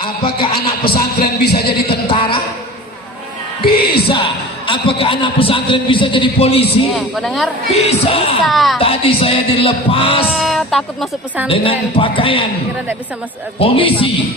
Apakah anak pesantren bisa jadi tentara? Bisa. Apakah anak pesantren bisa jadi polisi? Kau dengar? Bisa. Tadi saya dilepas takut masuk pesantren dengan pakaian kira tidak bisa masuk polisi.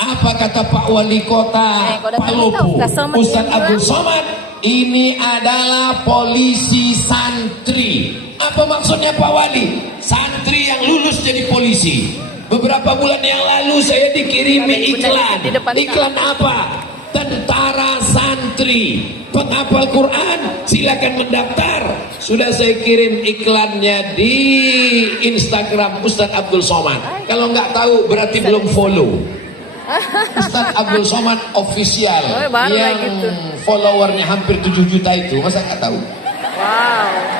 Apa kata Pak Wali Kota Palopo, Ustadz Abdul Somad? Ini adalah polisi santri. Apa maksudnya Pak Wali? Santri yang lulus jadi polisi. Beberapa bulan yang lalu saya dikirimi iklan. Iklan apa? Tentara santri penghafal Quran, silakan mendaftar. Sudah saya kirim iklannya di Instagram Ustadz Abdul Somad. Kalau nggak tahu berarti belum follow. Ustadz Abdul Somad official yang followernya hampir 7 juta itu, masa nggak tahu? Wow.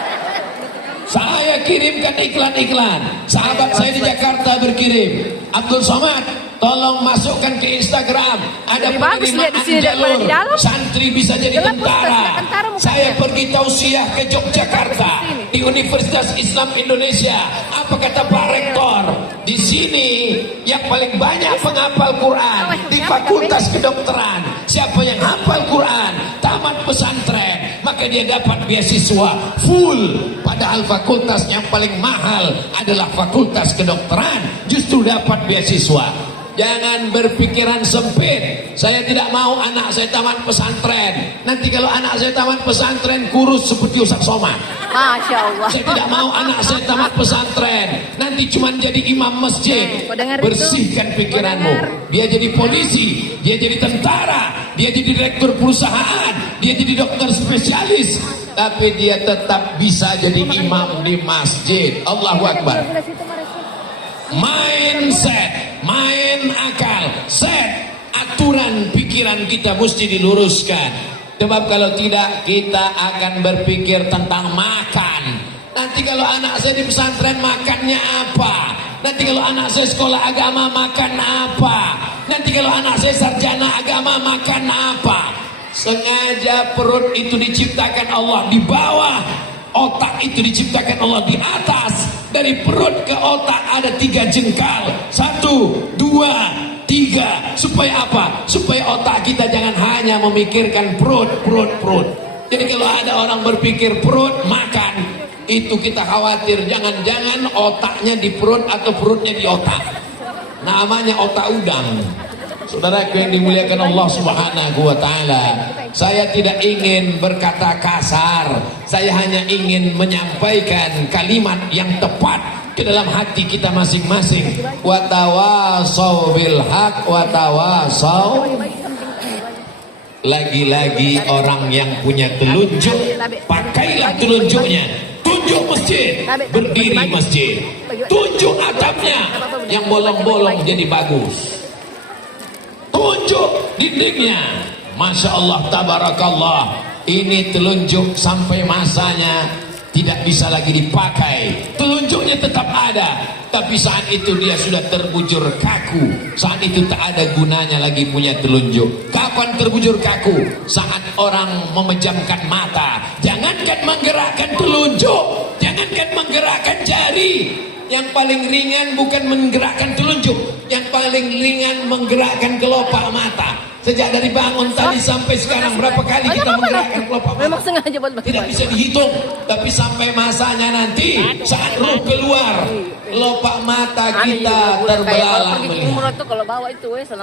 Saya kirimkan iklan-iklan. Sahabat saya di Jakarta berkirim, Abdul Somad, tolong masukkan ke Instagram. Ada penerimaan jalur santri bisa jadi tentara. Saya pergi tausiah ke Yogyakarta di Universitas Islam Indonesia. Apa kata Pak Rektor? Di sini yang paling banyak penghafal Quran di Fakultas Kedokteran. Siapa yang hafal Quran tamat pesantren, maka dia dapat beasiswa full. Padahal fakultas yang paling mahal adalah Fakultas Kedokteran, justru dapat beasiswa. Jangan berpikiran sempit. Saya tidak mau anak saya tamat pesantren. Nanti kalau anak saya tamat pesantren kurus seperti Ustaz Somad. Masya Allah. Saya tidak mau anak saya tamat pesantren nanti cuma jadi imam masjid. Bersihkan pikiranmu. Dia jadi polisi, dia jadi tentara, dia jadi direktur perusahaan, dia jadi dokter spesialis, tapi dia tetap bisa jadi imam di masjid. Allahu Akbar. Mindset, main akal, set aturan pikiran kita mesti diluruskan. Sebab kalau tidak kita akan berpikir tentang makan. Nanti kalau anak saya di pesantren makannya apa? Nanti kalau anak saya sekolah agama makan apa? Nanti kalau anak saya sarjana agama makan apa? Sengaja perut itu diciptakan Allah di bawah, otak itu diciptakan Allah di atas. Dari perut ke otak ada 3 jengkal. 1, 2, 3. Supaya apa? Supaya otak kita jangan hanya memikirkan perut. Jadi kalau ada orang berpikir perut makan, itu kita khawatir jangan-jangan otaknya di perut atau perutnya di otak. Namanya otak udang. Saudaraku yang dimuliakan Allah Subhanahu wa taala, saya tidak ingin berkata kasar. Saya hanya ingin menyampaikan kalimat yang tepat ke dalam hati kita masing-masing. Wa tawasau bil haq wa tawasau. Lagi-lagi orang yang punya telunjuk, pakailah telunjuknya. Tunjuk masjid, berdiri masjid. Tunjuk atapnya, yang bolong-bolong jadi bagus. Tunjuk dindingnya. Masya Allah, tabarakallah. Ini telunjuk sampai masanya tidak bisa lagi dipakai. Telunjuknya tetap ada, tapi saat itu dia sudah terbujur kaku. Saat itu tak ada gunanya lagi punya telunjuk. Kapan terbujur kaku? Saat orang memejamkan mata. Jangankan menggerakkan telunjuk, jangankan menggerakkan jari. Yang paling ringan bukan menggerakkan telunjuk, yang paling ringan menggerakkan kelopak mata. Sejak dari bangun tadi sampai sekarang berapa kali kita menggerakkan kelopak mata? Memang sengaja buat tidak bisa dihitung. Tapi sampai masanya nanti saat ruh keluar, kelopak mata kita terbelalak melihat.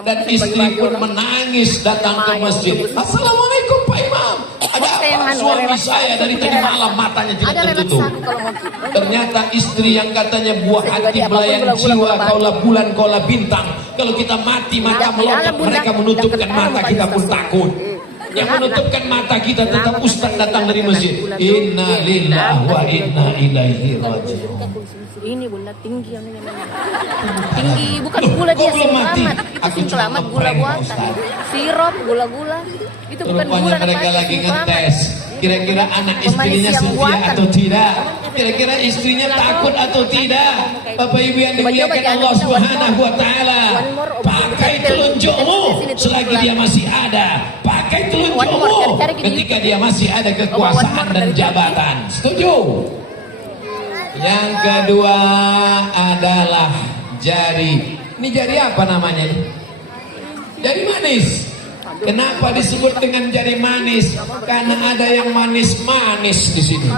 Dan istri pun menangis datang ke masjid. Assalamualaikum Pak Imam. Ada apa? Suami saya dari tadi malam matanya tidak tertutup. Ternyata istri yang katanya buah hati belayang jiwa, kaulah bulan kaulah bintang. Kalau kita mati mata meloncat, mereka menutupkan mata, kita pun takut. Yang menutupkan mata kita tetap ustaz datang dari masjid. Inna lillahi wa inna ilaihi raji'un. Ini gula tinggi yang ini namanya. Tinggi bukan gula dia selamat. Itu selamat gula buatan. Sirup gula-gula. Itu bukan gula. Mereka lagi ngetes. Kira-kira anak istrinya setia atau tidak? Kira-kira istrinya takut atau tidak? Bapak Ibu yang dimuliakan Allah Subhanahu wa taala, pakai telunjukmu selagi dia masih ada. Pakai telunjukmu ketika dia masih ada kekuasaan dan jabatan. Setuju? Yang kedua adalah jari. Ini jari apa namanya? Jari manis. Kenapa disebut dengan jari manis? Karena ada yang manis-manis di sini.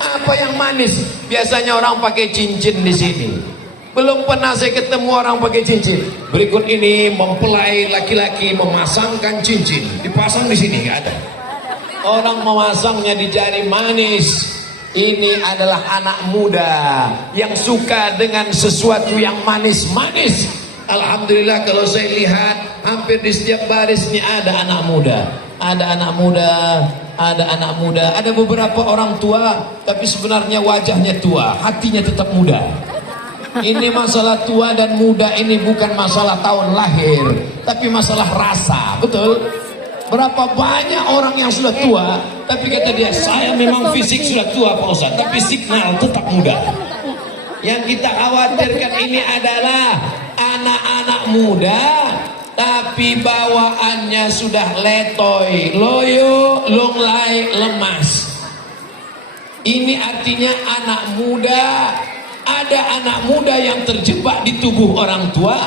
Apa yang manis? Biasanya orang pakai cincin di sini. Belum pernah saya ketemu orang pakai cincin. Berikut ini mempelai laki-laki memasangkan cincin, dipasang di sini, nggak ada. Orang memasangnya di jari manis. Ini adalah anak muda yang suka dengan sesuatu yang manis-manis. Alhamdulillah kalau saya lihat hampir di setiap baris ini ada anak muda. Ada anak muda, ada anak muda. Ada beberapa orang tua tapi sebenarnya wajahnya tua, hatinya tetap muda. Ini masalah tua dan muda ini bukan masalah tahun lahir, tapi masalah rasa, betul? Berapa banyak orang yang sudah tua, tapi kata dia, saya memang fisik sudah tua Pak Ustaz, tapi signal tetap muda. Yang kita khawatirkan ini adalah anak-anak muda, tapi bawaannya sudah letoy, loyo, lunglai, lemas. Ini artinya anak muda. Ada anak muda yang terjebak di tubuh orang tua.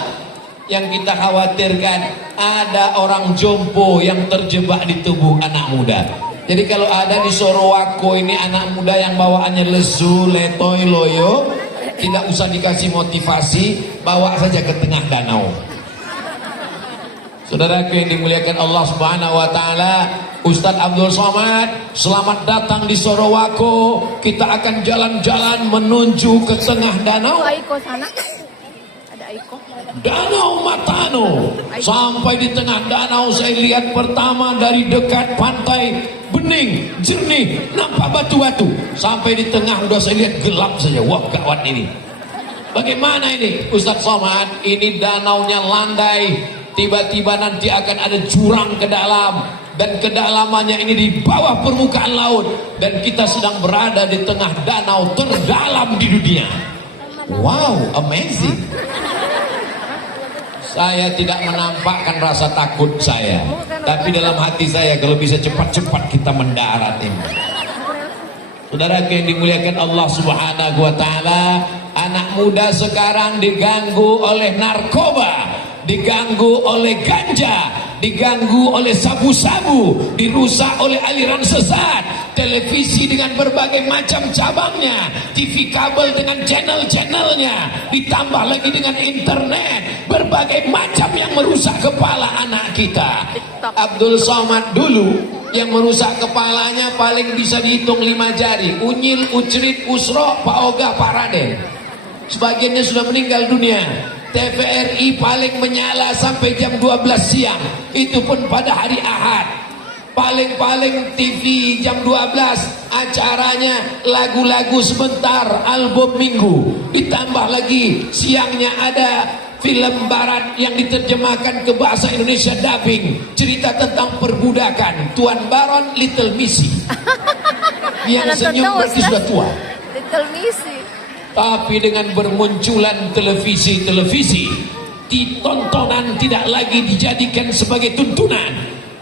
Yang kita khawatirkan ada orang jompo yang terjebak di tubuh anak muda. Jadi kalau ada di Sorowako ini anak muda yang bawaannya lesu, letoy, loyo, tidak usah dikasih motivasi, bawa saja ke tengah danau. Saudaraku yang dimuliakan Allah Subhanahu wa taala, Ustadz Abdul Somad, selamat datang di Sorowako. Kita akan jalan-jalan menuju ke tengah danau. Aiko sana. Ada Aiko. Danau Matano. Sampai di tengah danau saya lihat pertama dari dekat pantai bening, jernih, nampak batu-batu. Sampai di tengah udah saya lihat gelap saja. Wah, gawat ini. Bagaimana ini Ustadz Somad? Ini danaunya landai. Tiba-tiba nanti akan ada jurang ke dalam. Dan kedalamannya ini di bawah permukaan laut. Dan kita sedang berada di tengah danau terdalam di dunia. Wow, amazing. Saya tidak menampakkan rasa takut saya, tapi dalam hati saya kalau bisa cepat-cepat kita mendarat ini. Saudara yang dimuliakan Allah Subhanahu wa taala, anak muda sekarang diganggu oleh narkoba, diganggu oleh ganja, diganggu oleh sabu-sabu, dirusak oleh aliran sesat, televisi dengan berbagai macam cabangnya, TV kabel dengan channel-channelnya, ditambah lagi dengan internet, berbagai macam yang merusak kepala anak kita. Abdul Somad dulu yang merusak kepalanya paling bisa dihitung 5 jari, Unyil, Ucrit, Usro, Pak Oga, Pak Raden. Sebagiannya sudah meninggal dunia. TVRI paling menyala sampai jam 12 siang, itu pun pada hari Ahad. Paling-paling TV jam 12 acaranya lagu-lagu sebentar, album minggu. Ditambah lagi siangnya ada film barat yang diterjemahkan ke bahasa Indonesia dubbing, cerita tentang perbudakan, Tuan Baron, Little Missy. Yang senyum berarti sudah tua. Little Missy. Tapi dengan bermunculan televisi-televisi, ditontonan tidak lagi dijadikan sebagai tuntunan,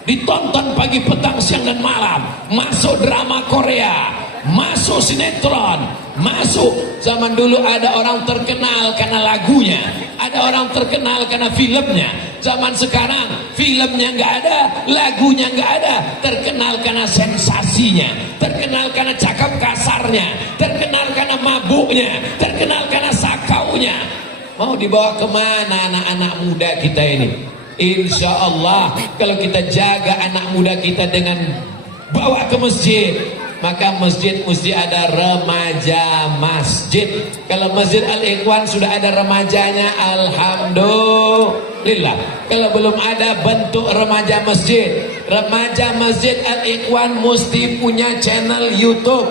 ditonton pagi, petang, siang dan malam. Masuk drama Korea, masuk sinetron, masuk. Zaman dulu ada orang terkenal karena lagunya, ada orang terkenal karena filmnya. Zaman sekarang filmnya nggak ada, lagunya nggak ada, terkenal karena sensasinya, terkenal karena cakap kasarnya, terkenal karena mabuknya, terkenal karena sakaunya. Mau dibawa kemana anak-anak muda kita ini? Insya Allah kalau kita jaga anak muda kita dengan bawa ke masjid, maka masjid mesti ada remaja masjid. Kalau Masjid Al-Ikhwan sudah ada remajanya, alhamdulillah. Kalau belum ada bentuk remaja masjid, remaja Masjid Al-Ikhwan mesti punya channel YouTube.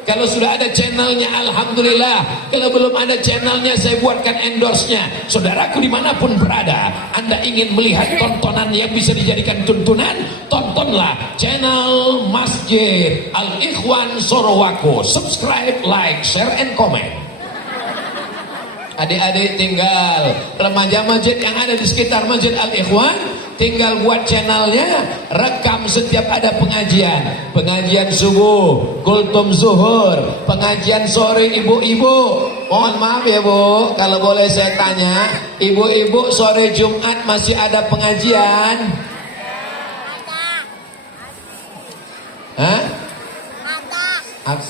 Kalau sudah ada channelnya, alhamdulillah. Kalau belum ada channelnya, saya buatkan endorse-nya. Saudaraku dimanapun berada, Anda ingin melihat tontonan yang bisa dijadikan tuntunan, tontonlah channel Masjid Al-Ikhwan Sorowako. Subscribe, like, share, and comment. Adik-adik tinggal remaja masjid yang ada di sekitar Masjid Al-Ikhwan, tinggal buat channelnya, rekam setiap ada pengajian, pengajian subuh, kultum zuhur, pengajian sore ibu-ibu, Mohon maaf ya Bu, kalau boleh saya tanya, ibu-ibu sore Jumat masih ada pengajian? Hah?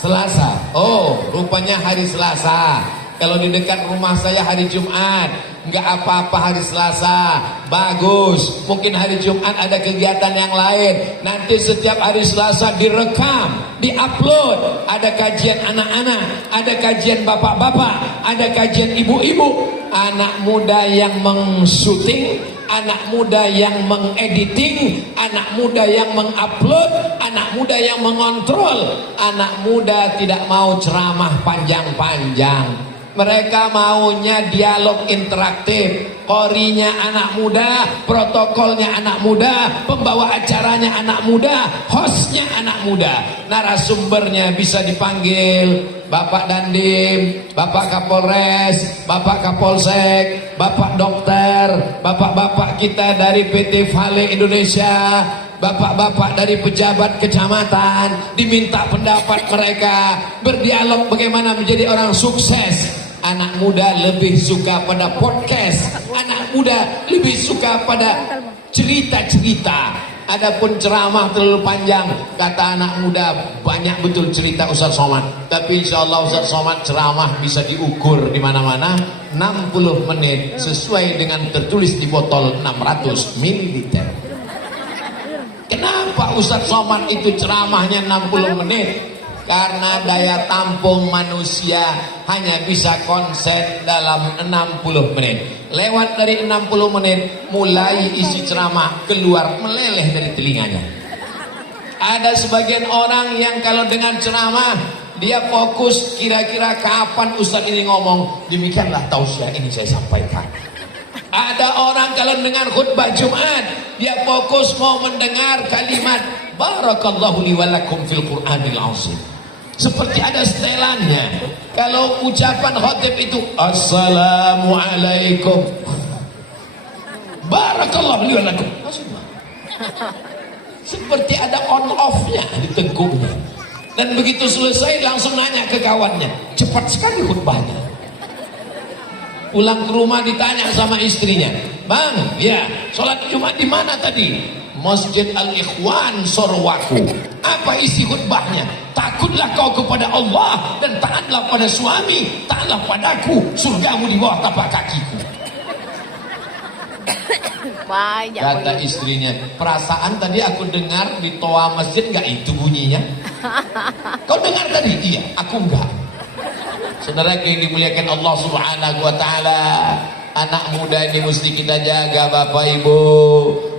Selasa. Oh, rupanya hari Selasa. Kalau di dekat rumah saya hari Jumat, nggak apa-apa hari Selasa, bagus. Mungkin hari Jumat ada kegiatan yang lain. Nanti setiap hari Selasa direkam, diupload. Ada kajian anak-anak, ada kajian bapak-bapak, ada kajian ibu-ibu. Anak muda yang mengsyuting, anak muda yang mengediting, anak muda yang mengupload, anak muda yang mengontrol. Anak muda tidak mau ceramah panjang-panjang. Mereka maunya dialog interaktif. Korinya anak muda, protokolnya anak muda, pembawa acaranya anak muda, hostnya anak muda, narasumbernya bisa dipanggil Bapak Dandim, Bapak Kapolres, Bapak Kapolsek, Bapak Dokter, Bapak-bapak kita dari PT Vale Indonesia, bapak-bapak dari pejabat kecamatan, diminta pendapat mereka, berdialog bagaimana menjadi orang sukses. Anak muda lebih suka pada podcast, anak muda lebih suka pada cerita-cerita. Adapun ceramah terlalu panjang, kata anak muda, banyak betul cerita Ustaz Somad. Tapi insya Allah Ustaz Somad ceramah bisa diukur di mana-mana 60 menit sesuai dengan tertulis di botol 600 ml. Kenapa Ustaz Somad itu ceramahnya 60 menit? Karena daya tampung manusia hanya bisa konsen dalam 60 menit. Lewat dari 60 menit, mulai isi ceramah keluar meleleh dari telinganya. Ada sebagian orang yang kalau dengan ceramah, dia fokus kira-kira kapan Ustaz ini ngomong. Demikianlah tausiah ini saya sampaikan. Ada orang kalau dengar khutbah Jumat, dia fokus mau mendengar kalimat Barakallahu li walakum fil Qur'anil azim. Seperti ada setelannya. Kalau ucapan khotib itu Assalamualaikum Barakallahu li walakum, seperti ada on off-nya di tengkuknya. Dan begitu selesai langsung nanya ke kawannya, cepat sekali khutbahnya. Pulang ke rumah ditanya sama istrinya, Bang, ya, sholat Jumat di mana tadi? Masjid Al-Ikhwan Sorwaku. Apa isi khutbahnya? Takutlah kau kepada Allah dan taatlah pada suami, taatlah padaku, surgamu di bawah tapak kakiku. Kata istrinya, perasaan tadi aku dengar di toa masjid, nggak itu bunyinya? Kau dengar tadi? Iya, aku enggak. Saudara yang dimuliakan Allah Subhanahu wa taala, anak muda ini mesti kita jaga Bapak Ibu.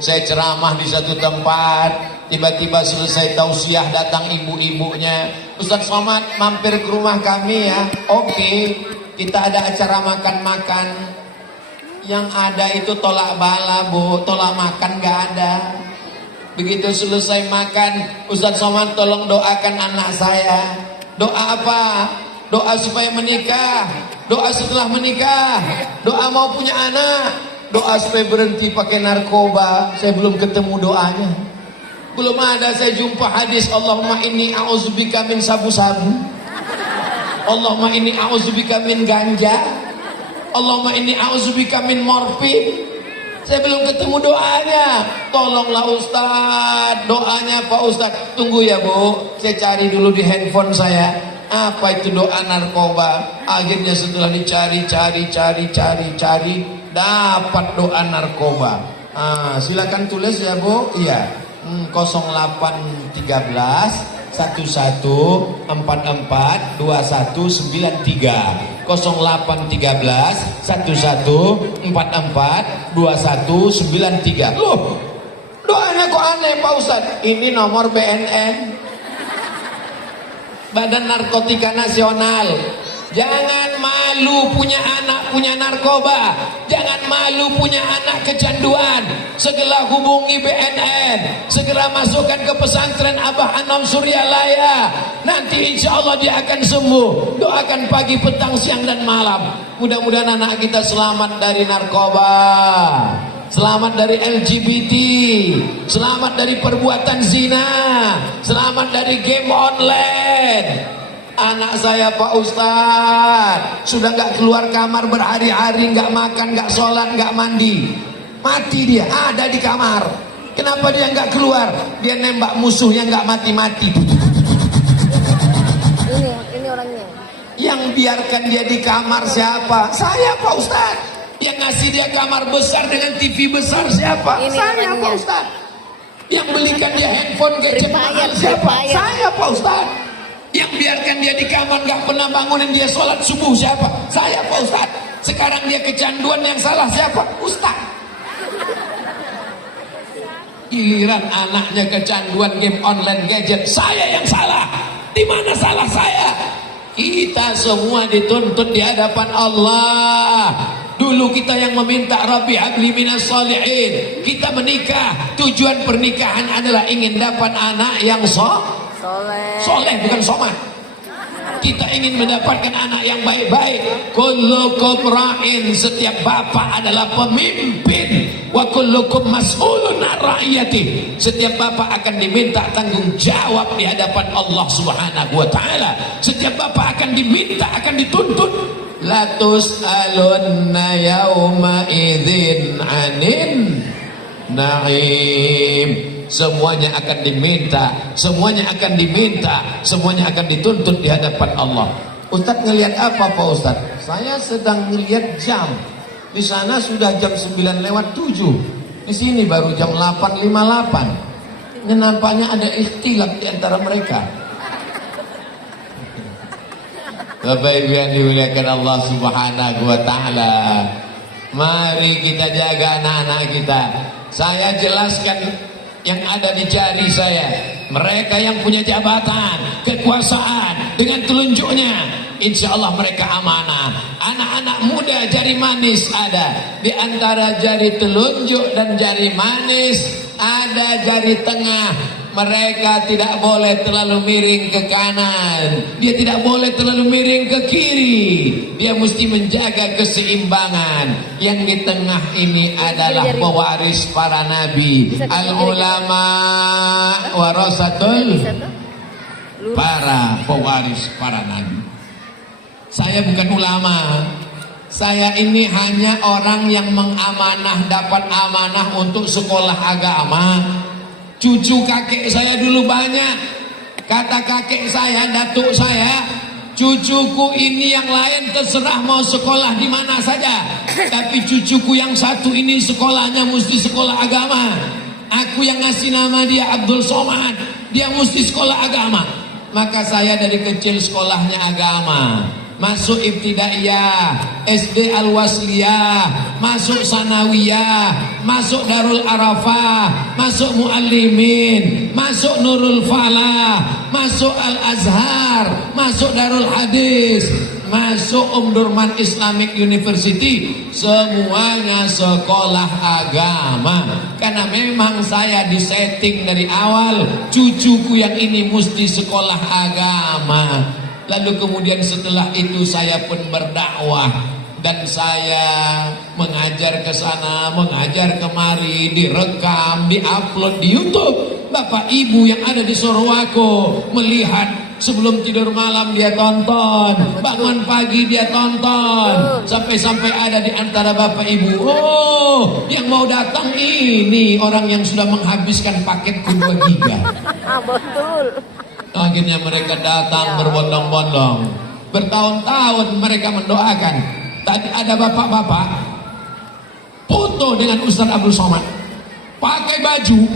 Saya ceramah di satu tempat, tiba-tiba selesai tausiah datang ibu-ibunya, Ustaz Somad mampir ke rumah kami ya. Oke, kita ada acara makan-makan. Yang ada itu tolak bala Bu, tolak makan gak ada. Begitu selesai makan, Ustaz Somad tolong doakan anak saya. Doa apa? Doa supaya menikah, doa setelah menikah, doa mau punya anak, doa supaya berhenti pakai narkoba. Saya belum ketemu doanya. Belum ada saya jumpa hadis Allahumma inni a'udzubika min sabu-sabu, Allahumma inni a'udzubika min ganja, Allahumma inni a'udzubika min morfin. Saya belum ketemu doanya. Tolonglah Ustaz, doanya Pak Ustaz. Tunggu ya Bu, saya cari dulu di handphone saya. Apa itu doa narkoba? Akhirnya setelah dicari, dapat doa narkoba. Silakan tulis ya Bu. Iya. 0813 11 44 2193 0813 11 44 2193. Loh, doanya kok aneh Pak Ustaz? Ini nomor BNN, Badan Narkotika Nasional. Jangan malu punya anak punya narkoba, jangan malu punya anak kecanduan. Segera hubungi BNN, segera masukkan ke pesantren Abah Anom Suryalaya. Nanti insya Allah dia akan sembuh. Doakan pagi, petang, siang dan malam. Mudah-mudahan anak kita selamat dari narkoba, selamat dari LGBT, selamat dari perbuatan zina, selamat dari game online. Anak saya Pak Ustadz sudah nggak keluar kamar berhari-hari, nggak makan, nggak sholat, nggak mandi. Mati dia, ada di kamar. Kenapa dia nggak keluar? Dia nembak musuh yang nggak mati-mati. Ini orangnya. Yang biarkan dia di kamar siapa? Saya Pak Ustadz. Yang ngasih dia kamar besar dengan TV besar siapa? Ini Saya orangnya. Pak Ustadz. Yang belikan dia handphone gadget mahal siapa? Saya Pak Ustadz. Yang biarkan dia di kamar gak pernah bangunin dia sholat subuh siapa? Saya Pak Ustadz. Sekarang dia kecanduan, yang salah siapa? Ustadz. Giliran anaknya kecanduan game online gadget, saya yang salah. Di mana salah saya? Kita semua dituntut di hadapan Allah. Dulu kita yang meminta Rabbi habli minas sholihin. Kita menikah, tujuan pernikahan adalah ingin dapat anak yang soleh, bukan somat. Kita ingin mendapatkan anak yang baik-baik. Kullukum ra'in, setiap bapak adalah pemimpin. Wa kullukum mas'ulun an ra'iyati. Setiap bapak akan diminta tanggung jawab di hadapan Allah Subhanahu wa taala. Setiap bapak akan diminta, akan dituntut. La tus'alunna yauma idzin 'anin na'im. Semuanya akan diminta, semuanya akan diminta, semuanya akan dituntut di hadapan Allah. Ustadz ngelihat apa Pak Ustadz? Saya sedang ngelihat jam. Di sana sudah jam 9:07. Di sini baru jam 8:58. Ini nampaknya ada ikhtilaf di antara mereka. Bapak Ibu yang dimuliakan Allah Subhanahu wa taala. Mari kita jaga anak-anak kita. Saya jelaskan yang ada di jari saya. Mereka yang punya jabatan, kekuasaan, dengan telunjuknya, insya Allah mereka amanah. Anak-anak muda jari manis ada. Di antara jari telunjuk dan jari manis ada jari tengah. Mereka tidak boleh terlalu miring ke kanan, dia tidak boleh terlalu miring ke kiri. Dia mesti menjaga keseimbangan. Yang di tengah ini adalah pewaris para nabi. Al ulama warasatul, para pewaris para nabi. Saya bukan ulama. Saya ini hanya orang yang mengamanah, dapat amanah untuk sekolah agama. Cucu kakek saya dulu banyak. Kata kakek saya, datuk saya, cucuku ini yang lain terserah mau sekolah di mana saja, tapi cucuku yang satu ini sekolahnya mesti sekolah agama. Aku yang ngasih nama dia Abdul Somad, dia mesti sekolah agama. Maka saya dari kecil sekolahnya agama. Masuk ibtidaiyah, SD Al-Wasliyah, masuk sanawiyah, masuk Darul Arafah, masuk Muallimin, masuk Nurul Falah, masuk Al-Azhar, masuk Darul Hadis, masuk Durman Islamic University. Semuanya sekolah agama. Karena memang saya disetting dari awal, cucuku yang ini mesti sekolah agama. Lalu kemudian setelah itu saya pun berdakwah dan saya mengajar ke sana, mengajar kemari, direkam, diupload di YouTube. Bapak Ibu yang ada di Sorowako melihat, sebelum tidur malam dia tonton, bangun pagi dia tonton, sampai-sampai ada di antara Bapak Ibu, oh, yang mau datang ini orang yang sudah menghabiskan paketku 2 giga. Betul. Akhirnya mereka datang berbondong-bondong. Bertahun-tahun mereka mendoakan. Tadi ada bapak-bapak foto dengan Ustaz Abdul Somad, pakai baju,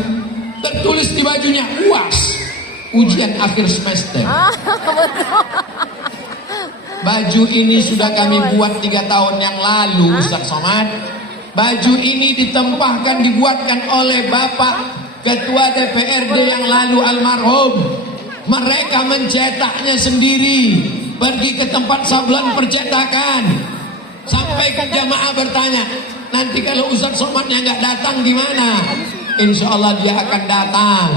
tertulis di bajunya UAS, ujian akhir semester. Baju ini sudah kami buat 3 tahun yang lalu, Ustaz Somad. Baju ini ditempahkan, dibuatkan oleh Bapak Ketua DPRD yang lalu almarhum. Mereka mencetaknya sendiri, pergi ke tempat sablon percetakan. Sampai ke jamaah bertanya, nanti kalau Ustaz Somadnya nggak datang gimana? Insya Allah dia akan datang.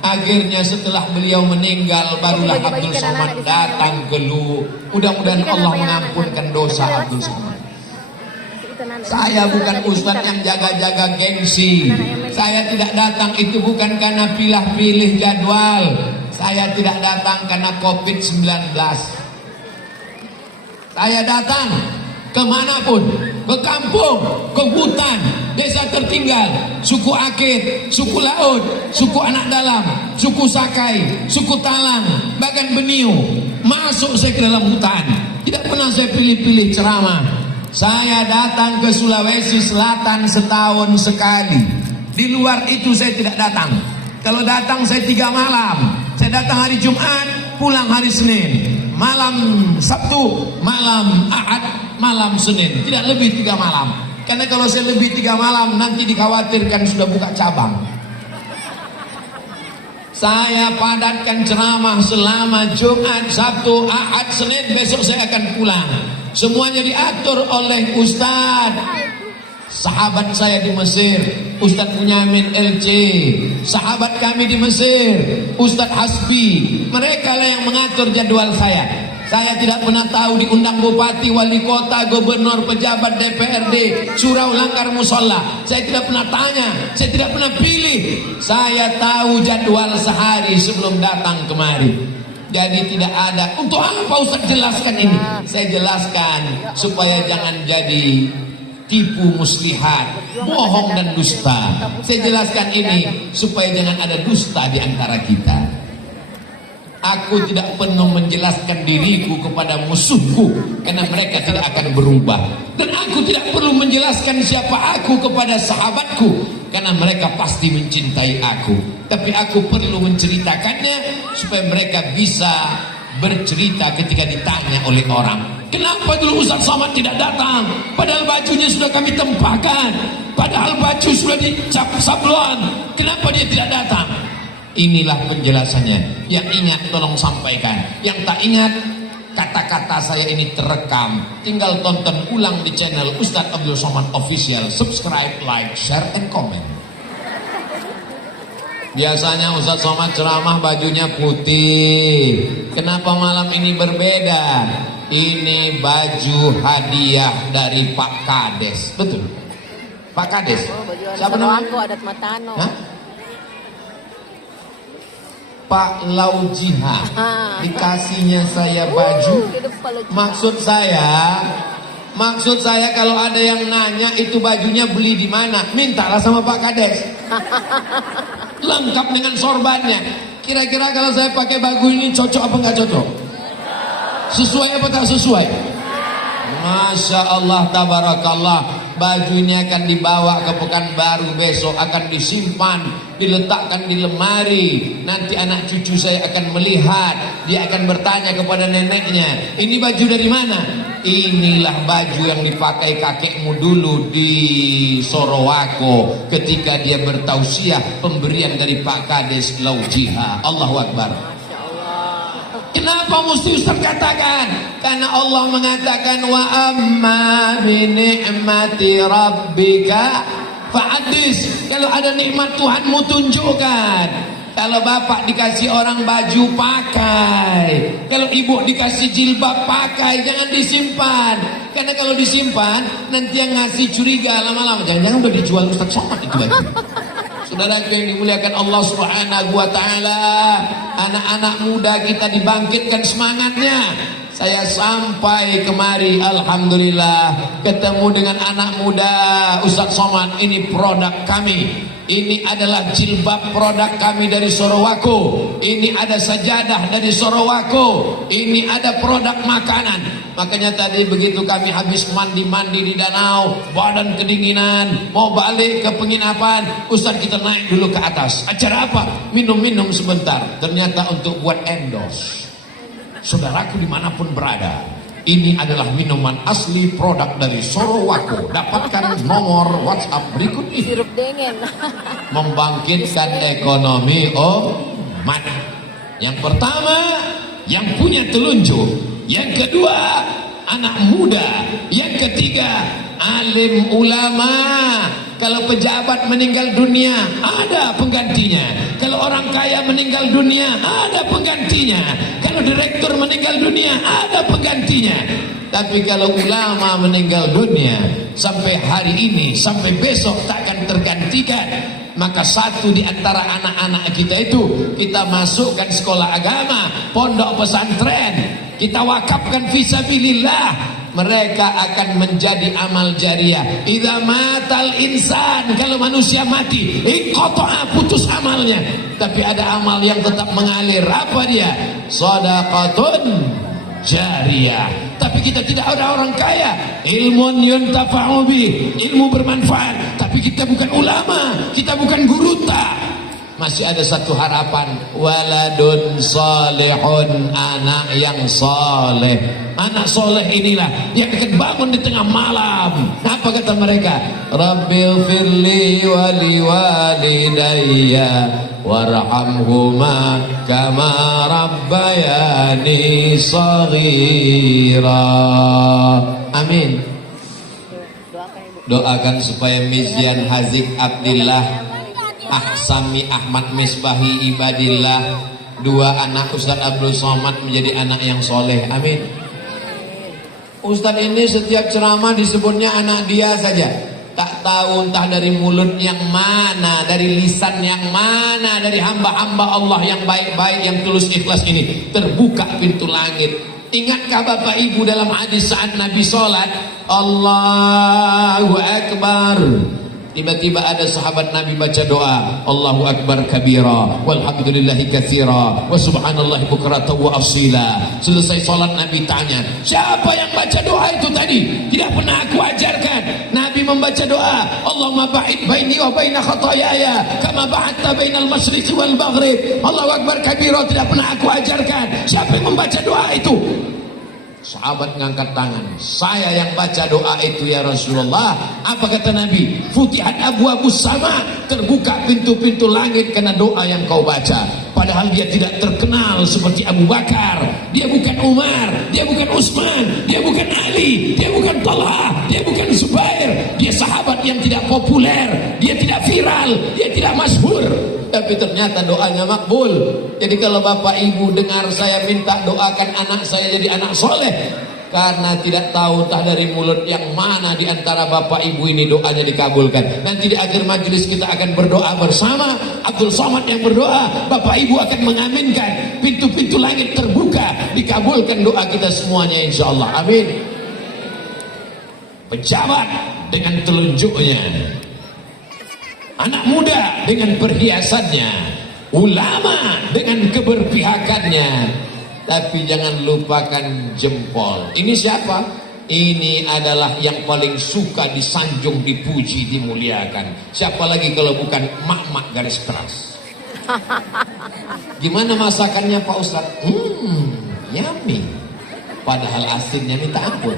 Akhirnya setelah beliau meninggal, barulah Abdul Somad datang ke Lu. Mudah-mudahan Allah mengampunkan dosa Abdul Somad. Saya bukan ustadz yang jaga-jaga gengsi. Saya tidak datang itu bukan karena pilih-pilih jadwal. Saya tidak datang karena COVID-19. Saya datang kemanapun, ke kampung, ke hutan, desa tertinggal, suku Akit, suku Laut, suku Anak Dalam, suku Sakai, suku Talang, bahkan Beniu. Masuk saya ke dalam hutan. Tidak pernah saya pilih-pilih ceramah. Saya datang ke Sulawesi Selatan setahun sekali. Di luar itu saya tidak datang. Kalau datang saya 3 malam. Saya datang hari Jumat, pulang hari Senin. Malam Sabtu, malam Ahad, malam Senin. Tidak lebih 3 malam. Karena kalau saya lebih 3 malam nanti dikhawatirkan sudah buka cabang. Saya padatkan ceramah selama Jumat, Sabtu, Ahad, Senin. Besok saya akan pulang. Semuanya diatur oleh Ustadz. Sahabat saya di Mesir, Ustadz Munyamin LC. Sahabat kami di Mesir, Ustadz Hasbi. Mereka lah yang mengatur jadwal saya. Saya tidak pernah tahu diundang bupati, wali kota, gubernur, pejabat DPRD, surau, langkar, musola. Saya tidak pernah tanya, saya tidak pernah pilih. Saya tahu jadwal sehari sebelum datang kemari. Jadi tidak ada. Untuk apa Ustaz jelaskan ini? Saya jelaskan supaya jangan jadi tipu muslihat, bohong dan dusta. Saya jelaskan ini supaya jangan ada dusta di antara kita. Aku tidak perlu menjelaskan diriku kepada musuhku karena mereka tidak akan berubah. Dan aku tidak perlu menjelaskan siapa aku kepada sahabatku karena mereka pasti mencintai aku. Tapi aku perlu menceritakannya supaya mereka bisa bercerita ketika ditanya oleh orang. Kenapa dulu Ustaz Somad tidak datang? Padahal bajunya sudah kami tempahkan. Padahal baju sudah dicap sablon. Kenapa dia tidak datang? Inilah penjelasannya. Yang ingat tolong sampaikan. Yang tak ingat, kata-kata saya ini terekam. Tinggal tonton ulang di channel Ustadz Abdul Somad Official. Subscribe, like, share, and comment. Biasanya Ustadz Somad ceramah bajunya putih. Kenapa malam ini berbeda? Ini baju hadiah dari Pak Kades. Betul? Pak Kades. Siapa namanya? Adat Matano. Hah? Pak Laujiha. Dikasihnya saya baju. Maksud saya kalau ada yang nanya itu bajunya beli di mana, mintalah sama Pak Kades. Lengkap dengan sorbannya. Kira-kira kalau saya pakai baju ini cocok apa enggak cocok? Sesuai apa tak sesuai? Masya Allah, tabarakallah. Baju ini akan dibawa ke Pekanbaru besok, akan disimpan, diletakkan di lemari. Nanti anak cucu saya akan melihat, dia akan bertanya kepada neneknya, ini baju dari mana? Inilah baju yang dipakai kakekmu dulu di Sorowako ketika dia bertausiah, pemberian dari Pak Kades Laujiha. Allahu Akbar. Kenapa mesti Ustaz katakan? Karena Allah mengatakan wa amma bi ni'mati rabbika fa'addis. Kalau ada nikmat Tuhanmu tunjukkan. Kalau bapak dikasih orang baju pakai, kalau ibu dikasih jilbab pakai, jangan disimpan. Karena kalau disimpan nanti yang ngasih curiga lama-lama. Jangan-jangan udah dijual Ustaz Somad itu baju. Saudara yang dimuliakan Allah Subhanahu wa taala, anak-anak muda kita dibangkitkan semangatnya. Saya sampai kemari alhamdulillah ketemu dengan anak muda Ustaz Somad. Ini produk kami. Ini adalah jilbab produk kami dari Sorowako. Ini ada sajadah dari Sorowako. Ini ada produk makanan. Makanya tadi begitu kami habis mandi-mandi di danau, badan kedinginan, mau balik ke penginapan, Ustaz kita naik dulu ke atas. Acara apa? Minum-minum sebentar. Ternyata untuk buat endorse. Saudaraku dimanapun berada, ini adalah minuman asli produk dari Sorowako. Dapatkan nomor WhatsApp berikut ini. Sirup dingin. Membangkitkan ekonomi umat. Yang pertama, yang punya telunjuk. Yang kedua, anak muda. Yang ketiga, alim ulama. Kalau pejabat meninggal dunia, ada penggantinya. Kalau orang kaya meninggal dunia, ada penggantinya. Kalau direktur meninggal dunia, ada penggantinya. Tapi kalau ulama meninggal dunia, sampai hari ini, sampai besok tak akan tergantikan. maka satu di antara anak-anak kita itu kita masukkan sekolah agama, pondok pesantren, kita wakafkan fisabilillah, mereka akan menjadi amal jariah. Idza matal insan, kalau manusia mati, inqata'a, putus amalnya, tapi ada amal yang tetap mengalir. Apa dia? Shadaqatun jariyah. Tapi kita tidak ada orang kaya, ilmun yuntafa'u bih, ilmu bermanfaat, tapi kita bukan ulama, kita bukan gurita. Masih ada satu harapan, waladun salihun, anak yang soleh. Anak soleh inilah yang akan bangun di tengah malam. Apa kata mereka? Rabbil firli wali walidayya warhamhuma kama rabbayani saghira. Amin. Doakan supaya Mizyan Hazik Abdillah, Ahsami Ahmad Misbahi Ibadillah, dua anak Ustaz Abdul Somad menjadi anak yang soleh. Amin. Ustaz ini setiap ceramah disebutnya anak dia saja. Tak tahu entah dari mulut yang mana, dari lisan yang mana, dari hamba-hamba Allah yang baik-baik, yang tulus ikhlas ini, terbuka pintu langit. Ingatkah Bapak Ibu dalam hadis saat Nabi sholat, Allahu Akbar, tiba-tiba ada sahabat Nabi baca doa, Allahu Akbar kabira walhamdulillahi katsira wa subhanallahi bukratan wa asila. Selesai salat Nabi tanya, siapa yang baca doa itu tadi? Tidak pernah aku ajarkan. Nabi membaca doa, Allahumma ba'id baini wa baina khataayaya kama ba'adta bainal masyriqi wal maghrib. Allahu Akbar kabira tidak pernah aku ajarkan. Siapa yang membaca doa itu? Sahabat ngangkat tangan, saya yang baca doa itu ya Rasulullah. Apa kata Nabi? Futihat abu-abu sama, terbuka pintu-pintu langit karena doa yang kau baca. Padahal dia tidak terkenal seperti Abu Bakar, dia bukan Umar, dia bukan Utsman, dia bukan Ali, dia bukan Talha, dia bukan Zubair. Dia sahabat yang tidak populer, dia tidak viral, dia tidak masyhur, tapi ternyata doanya makbul. Jadi kalau Bapak Ibu dengar saya minta doakan anak saya jadi anak soleh, karena tidak tahu entah dari mulut yang mana di antara Bapak Ibu ini doanya dikabulkan. Nanti di akhir majelis kita akan berdoa bersama. Abdul Somad yang berdoa, Bapak Ibu akan mengaminkan. Pintu-pintu langit terbuka, dikabulkan doa kita semuanya insyaallah. Amin. Pejabat dengan telunjuknya, anak muda dengan perhiasannya, ulama dengan keberpihakannya, tapi jangan lupakan jempol. Ini siapa? Ini adalah yang paling suka disanjung, dipuji, dimuliakan. Siapa lagi kalau bukan mak-mak garis keras. Gimana masakannya Pak Ustaz? Yummy. Padahal aslinya minta ampun.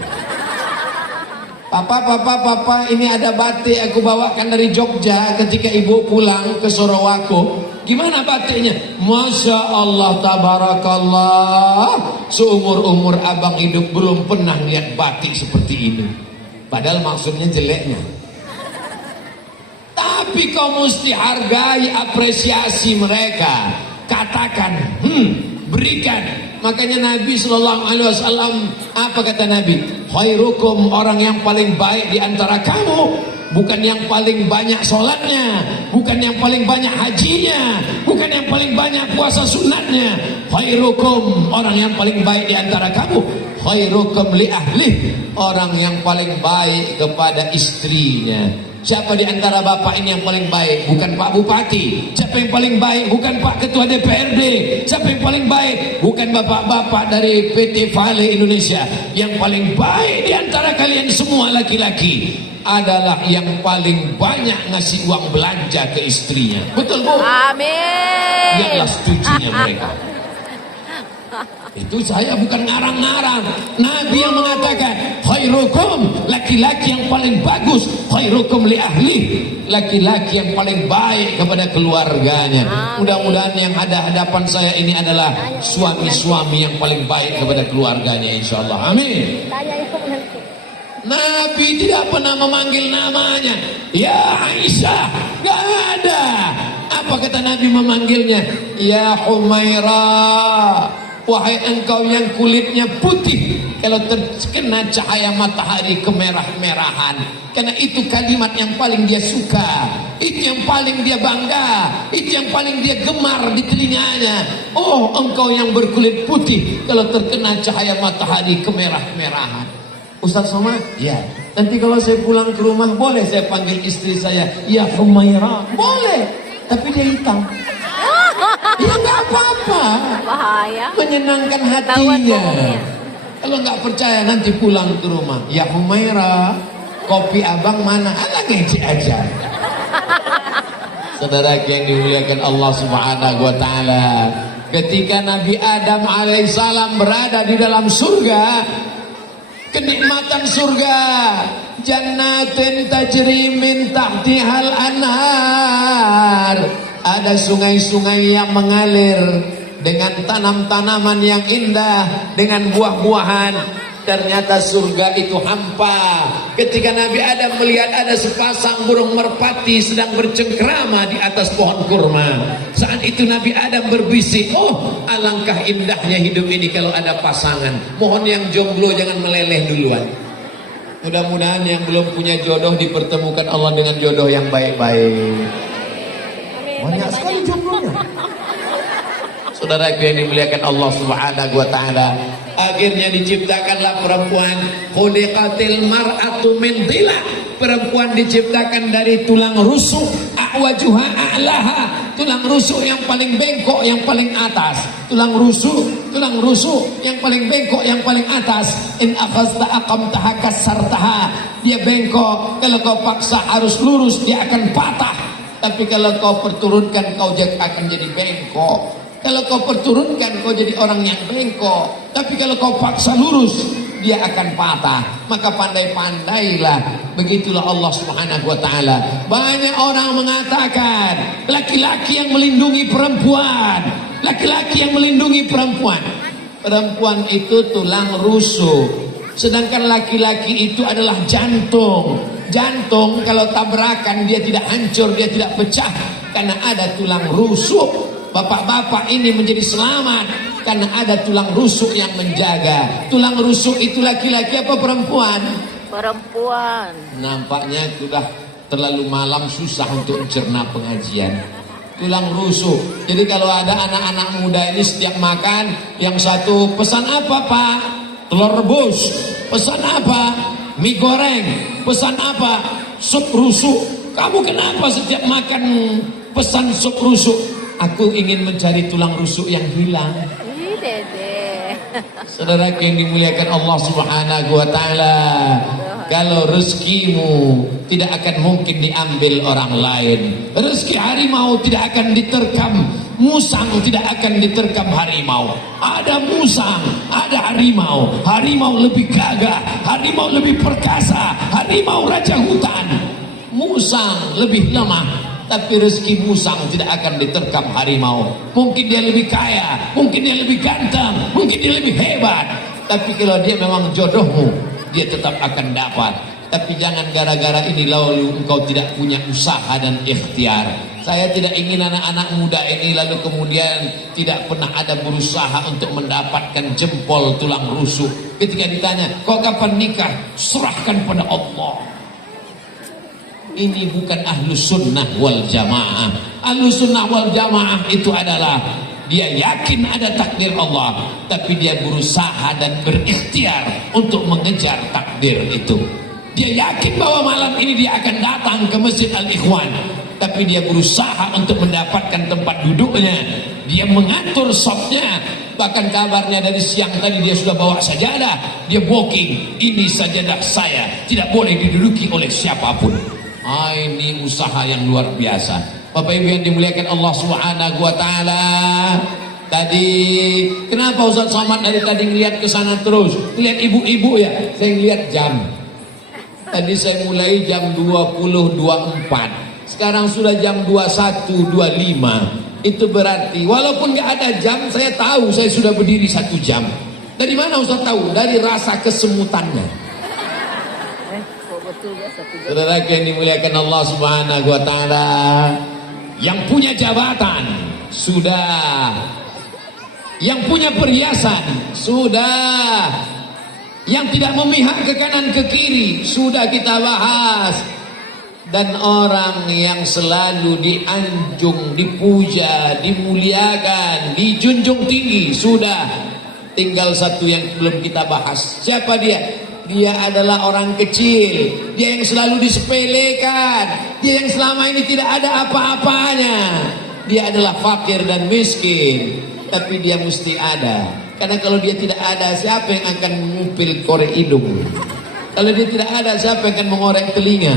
Papa, ini ada batik aku bawakan dari Jogja ketika ibu pulang ke Sorowako. Gimana batiknya? Masya Allah, tabarakallah. Seumur-umur abang hidup belum pernah lihat batik seperti ini. Padahal maksudnya jeleknya. Tapi kau mesti hargai, apresiasi mereka. Katakan, berikan. Makanya Nabi SAW, apa kata Nabi? Khairukum, orang yang paling baik di antara kamu, bukan yang paling banyak sholatnya, bukan yang paling banyak hajinya, bukan yang paling banyak puasa sunatnya. Khairukum, orang yang paling baik di antara kamu, khairukum li ahli, orang yang paling baik kepada istrinya. Siapa di antara bapak ini yang paling baik? Bukan Pak Bupati. Siapa yang paling baik? Bukan Pak Ketua DPRD. Siapa yang paling baik? Bukan bapak-bapak dari PT Vale Indonesia. Yang paling baik di antara kalian semua laki-laki adalah yang paling banyak ngasih uang belanja ke istrinya. Betul Bu? Amin. Lihatlah setujunya mereka. Itu saya bukan ngarang-ngarang. Nabi yang mengatakan khairukum, laki-laki yang paling bagus, khairukum li ahli, laki-laki yang paling baik kepada keluarganya. Mudah-mudahan yang ada hadapan saya ini adalah suami-suami yang paling baik kepada keluarganya insyaallah. Amin. Nabi tidak pernah memanggil namanya ya Aisyah, gak ada. Apa kata Nabi memanggilnya? Ya Humaira. Wahai engkau yang kulitnya putih, kalau terkena cahaya matahari kemerah-merahan. Karena itu kalimat yang paling dia suka, itu yang paling dia bangga, itu yang paling dia gemar di telinganya. Oh, engkau yang berkulit putih, kalau terkena cahaya matahari kemerah-merahan. Ustaz Somad, ya. Nanti kalau saya pulang ke rumah, boleh saya panggil istri saya, ya Humaira? Boleh, tapi dia hitam. Ya nggak apa-apa. Bahaya. Menyenangkan Ketahuan hatinya. bohongnya. Kalau nggak percaya nanti pulang ke rumah, ya Humaira, kopi abang mana? Alah ngece aja. Saudara yang dimuliakan Allah Subhanahu wa taala, ketika Nabi Adam alaihissalam berada di dalam surga, kenikmatan surga, jannatin tajri min tahtihal anhar, ada sungai-sungai yang mengalir dengan tanam-tanaman yang indah, dengan buah-buahan. Ternyata surga itu hampa. Ketika Nabi Adam melihat ada sepasang burung merpati sedang bercengkrama di atas pohon kurma, saat itu Nabi Adam berbisik, oh alangkah indahnya hidup ini kalau ada pasangan. Mohon yang jomblo jangan meleleh duluan. Mudah-mudahan yang belum punya jodoh dipertemukan Allah dengan jodoh yang baik-baik. Banyak sekali jomblonya. Saudara yang dimuliakan Allah Subhanahu wa taala, akhirnya diciptakanlah perempuan. Khuliqatil mar'atu min dhila. Perempuan diciptakan dari tulang rusuk, a'wajuha a'laha, tulang rusuk yang paling bengkok yang paling atas. Tulang rusuk yang paling bengkok yang paling atas. In akhazta aqamtaha kasartaha. Dia bengkok, kalau kau paksa harus lurus dia akan patah. Tapi kalau kau perturunkan kau akan jadi bengkok. Kalau kau perturunkan kau jadi orang yang bengkok. Tapi kalau kau paksa lurus dia akan patah. Maka pandai-pandailah. Begitulah Allah Subhanahu wa taala. Banyak orang mengatakan laki-laki yang melindungi perempuan, laki-laki yang melindungi perempuan. Perempuan itu tulang rusuk, sedangkan laki-laki itu adalah jantung. Jantung kalau tabrakan dia tidak hancur, dia tidak pecah karena ada tulang rusuk. Bapak-bapak ini menjadi selamat karena ada tulang rusuk yang menjaga. Tulang rusuk itu laki-laki apa perempuan? Perempuan. Nampaknya sudah terlalu malam, susah untuk mencerna pengajian. Tulang rusuk. Jadi kalau ada anak-anak muda ini setiap makan, yang satu pesan apa Pak? Telur rebus. Pesan apa? Mie goreng. Pesan apa? Sup rusuk. Kamu kenapa setiap makan pesan sup rusuk? Aku ingin mencari tulang rusuk yang hilang. Ih, Dede. Saudara yang dimuliakan Allah Subhanahu wa taala, kalau rezekimu tidak akan mungkin diambil orang lain. Rezeki harimau tidak akan diterkam, musang tidak akan diterkam harimau. Ada musang, ada harimau. Harimau lebih gagah, harimau lebih perkasa, harimau raja hutan. Musang lebih lemah. Tapi rezeki musang tidak akan diterkam harimau. Mungkin dia lebih kaya, mungkin dia lebih ganteng, mungkin dia lebih hebat. Tapi kalau dia memang jodohmu, dia tetap akan dapat. Tapi jangan gara-gara ini lalu engkau tidak punya usaha dan ikhtiar. Saya tidak ingin anak-anak muda ini lalu kemudian tidak pernah ada berusaha untuk mendapatkan jempol tulang rusuk. Ketika ditanya, kau kapan nikah? Serahkan pada Allah. Ini bukan ahlus sunnah wal jamaah. Ahlus sunnah wal jamaah itu adalah dia yakin ada takdir Allah, tapi dia berusaha dan berikhtiar untuk mengejar takdir itu. Dia yakin bahwa malam ini dia akan datang ke Masjid Al-Ikhwan, tapi dia berusaha untuk mendapatkan tempat duduknya. Dia mengatur sopnya. Bahkan kabarnya dari siang tadi dia sudah bawa sajadah. Dia booking, ini sajadah saya, tidak boleh diduduki oleh siapapun. Ini usaha yang luar biasa. Bapak Ibu yang dimuliakan Allah Subhanahu wa taala. Tadi kenapa Ustaz Somad dari tadi ngeliat ke sana terus? Lihat ibu-ibu ya. Saya lihat jam. Tadi saya mulai jam 20.24. Sekarang sudah jam 21.25. Itu berarti walaupun nggak ada jam, saya tahu saya sudah berdiri 1 jam. Dari mana Ustaz tahu? Dari rasa kesemutannya. Saudara yang dimuliakan Allah Subhanahu wa taala, yang punya jabatan sudah yang punya perhiasan sudah, yang tidak memihak ke kanan ke kiri sudah kita bahas, dan orang yang selalu dianjung, dipuja, dimuliakan, dijunjung tinggi sudah. Tinggal satu yang belum kita bahas. Siapa dia? Dia adalah orang kecil, dia yang selalu disepelekan, dia yang selama ini tidak ada apa-apanya. Dia adalah fakir dan miskin, tapi dia mesti ada. Karena kalau dia tidak ada, siapa yang akan mengupil korek hidung? Kalau dia tidak ada, siapa yang akan mengorek telinga?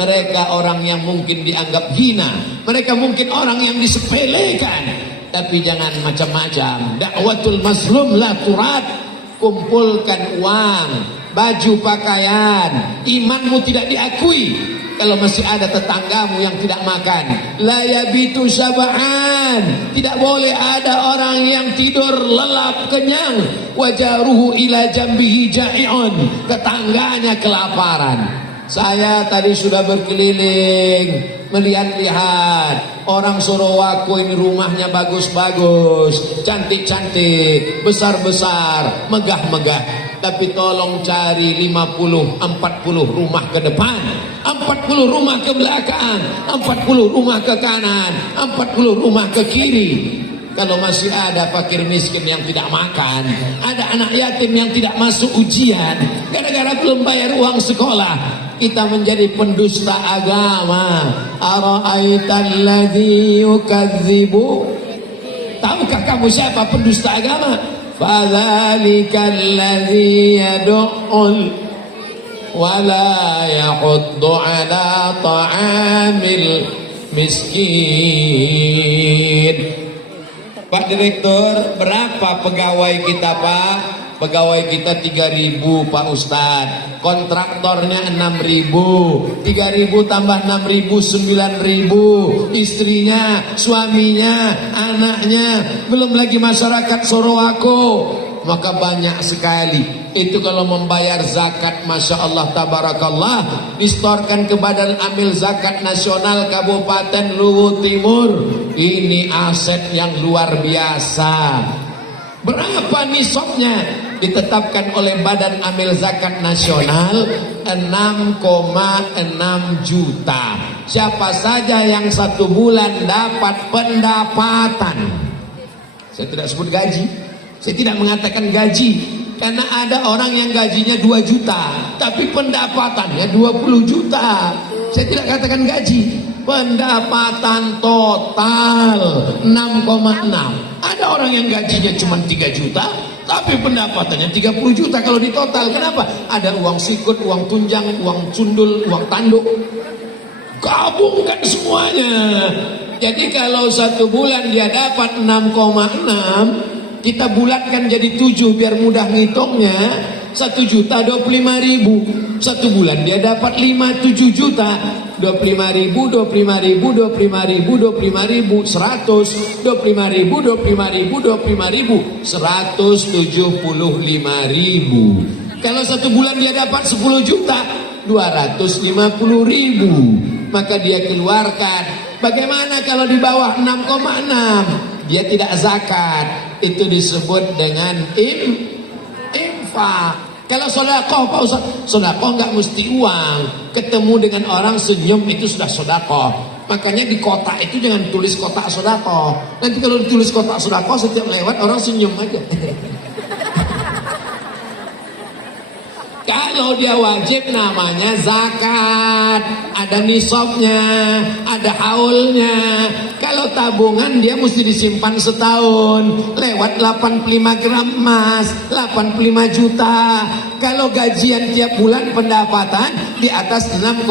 Mereka orang yang mungkin dianggap hina, mereka mungkin orang yang disepelekan. Tapi jangan macam-macam. Dakwatul mazlum la turad. Kumpulkan uang, baju pakaian, imanmu tidak diakui kalau masih ada tetanggamu yang tidak makan. La yabitu syab'an. Tidak boleh ada orang yang tidur lelap kenyang. Wajaruhu ila jambihi ja'i'un. Tetangganya kelaparan. Saya tadi sudah berkeliling, melihat-lihat orang Sorowako ini, rumahnya bagus-bagus, cantik-cantik, besar-besar, megah-megah. Tapi tolong cari 50, 40 rumah ke depan, 40 rumah ke belakang, 40 rumah ke kanan, 40 rumah ke kiri. Kalau masih ada fakir miskin yang tidak makan, ada anak yatim yang tidak masuk ujian gara-gara belum bayar uang sekolah, kita menjadi pendusta agama. Ara'aital ladzi yukadzibu. Tahukah kamu siapa pendusta agama? Fadzalikal ladzi yad'ul wala yahuddu ala ta'amil miskin. Pak Direktur, berapa pegawai kita Pak? Pegawai kita 3.000 Pak Ustadz. Kontraktornya 6.000. 3.000 tambah 6.000, 9.000. Istrinya, suaminya, anaknya, belum lagi masyarakat Sorowako. Maka banyak sekali. Itu kalau membayar zakat, Masya Allah tabarakallah, distorkan ke Badan Amil Zakat Nasional Kabupaten Luwu Timur. Ini aset yang luar biasa. Berapa nisabnya? Ditetapkan oleh Badan Amil Zakat Nasional 6,6 juta. Siapa saja yang 1 bulan dapat pendapatan, saya tidak sebut gaji, saya tidak mengatakan gaji, karena ada orang yang gajinya 2 juta tapi pendapatannya 20 juta. Saya tidak katakan gaji, pendapatan total 6,6. Ada orang yang gajinya cuma 3 juta tapi pendapatannya 30 juta kalau ditotal. Kenapa? Ada uang sikut, uang tunjang, uang cundul, uang tanduk, gabungkan semuanya. Jadi kalau 1 bulan dia dapat 6,6, kita bulatkan jadi 7 biar mudah ngitungnya. 1.025.000. 1 bulan dia dapat 5-7 juta. 25.000, 25.000, 25.000, 25.000, 100, 25.000, 25.000, 25.000, 175.000. Kalau 1 bulan dia dapat 10 juta, 250.000. Maka dia keluarkan. Bagaimana kalau di bawah 6,6? Dia tidak zakat. Itu disebut dengan infak. Kalau sodakoh Pak Ustaz, sodakoh nggak mesti uang. Ketemu dengan orang senyum itu sudah sodakoh. Makanya di kotak itu jangan tulis kotak sodakoh. Nanti kalau ditulis kotak sodakoh, setiap lewat orang senyum aja. Kalau dia wajib namanya zakat, ada nisabnya, ada haulnya. Kalau tabungan dia mesti disimpan setahun, lewat 85 gram emas, 85 juta. Kalau gajian tiap bulan pendapatan di atas 6,6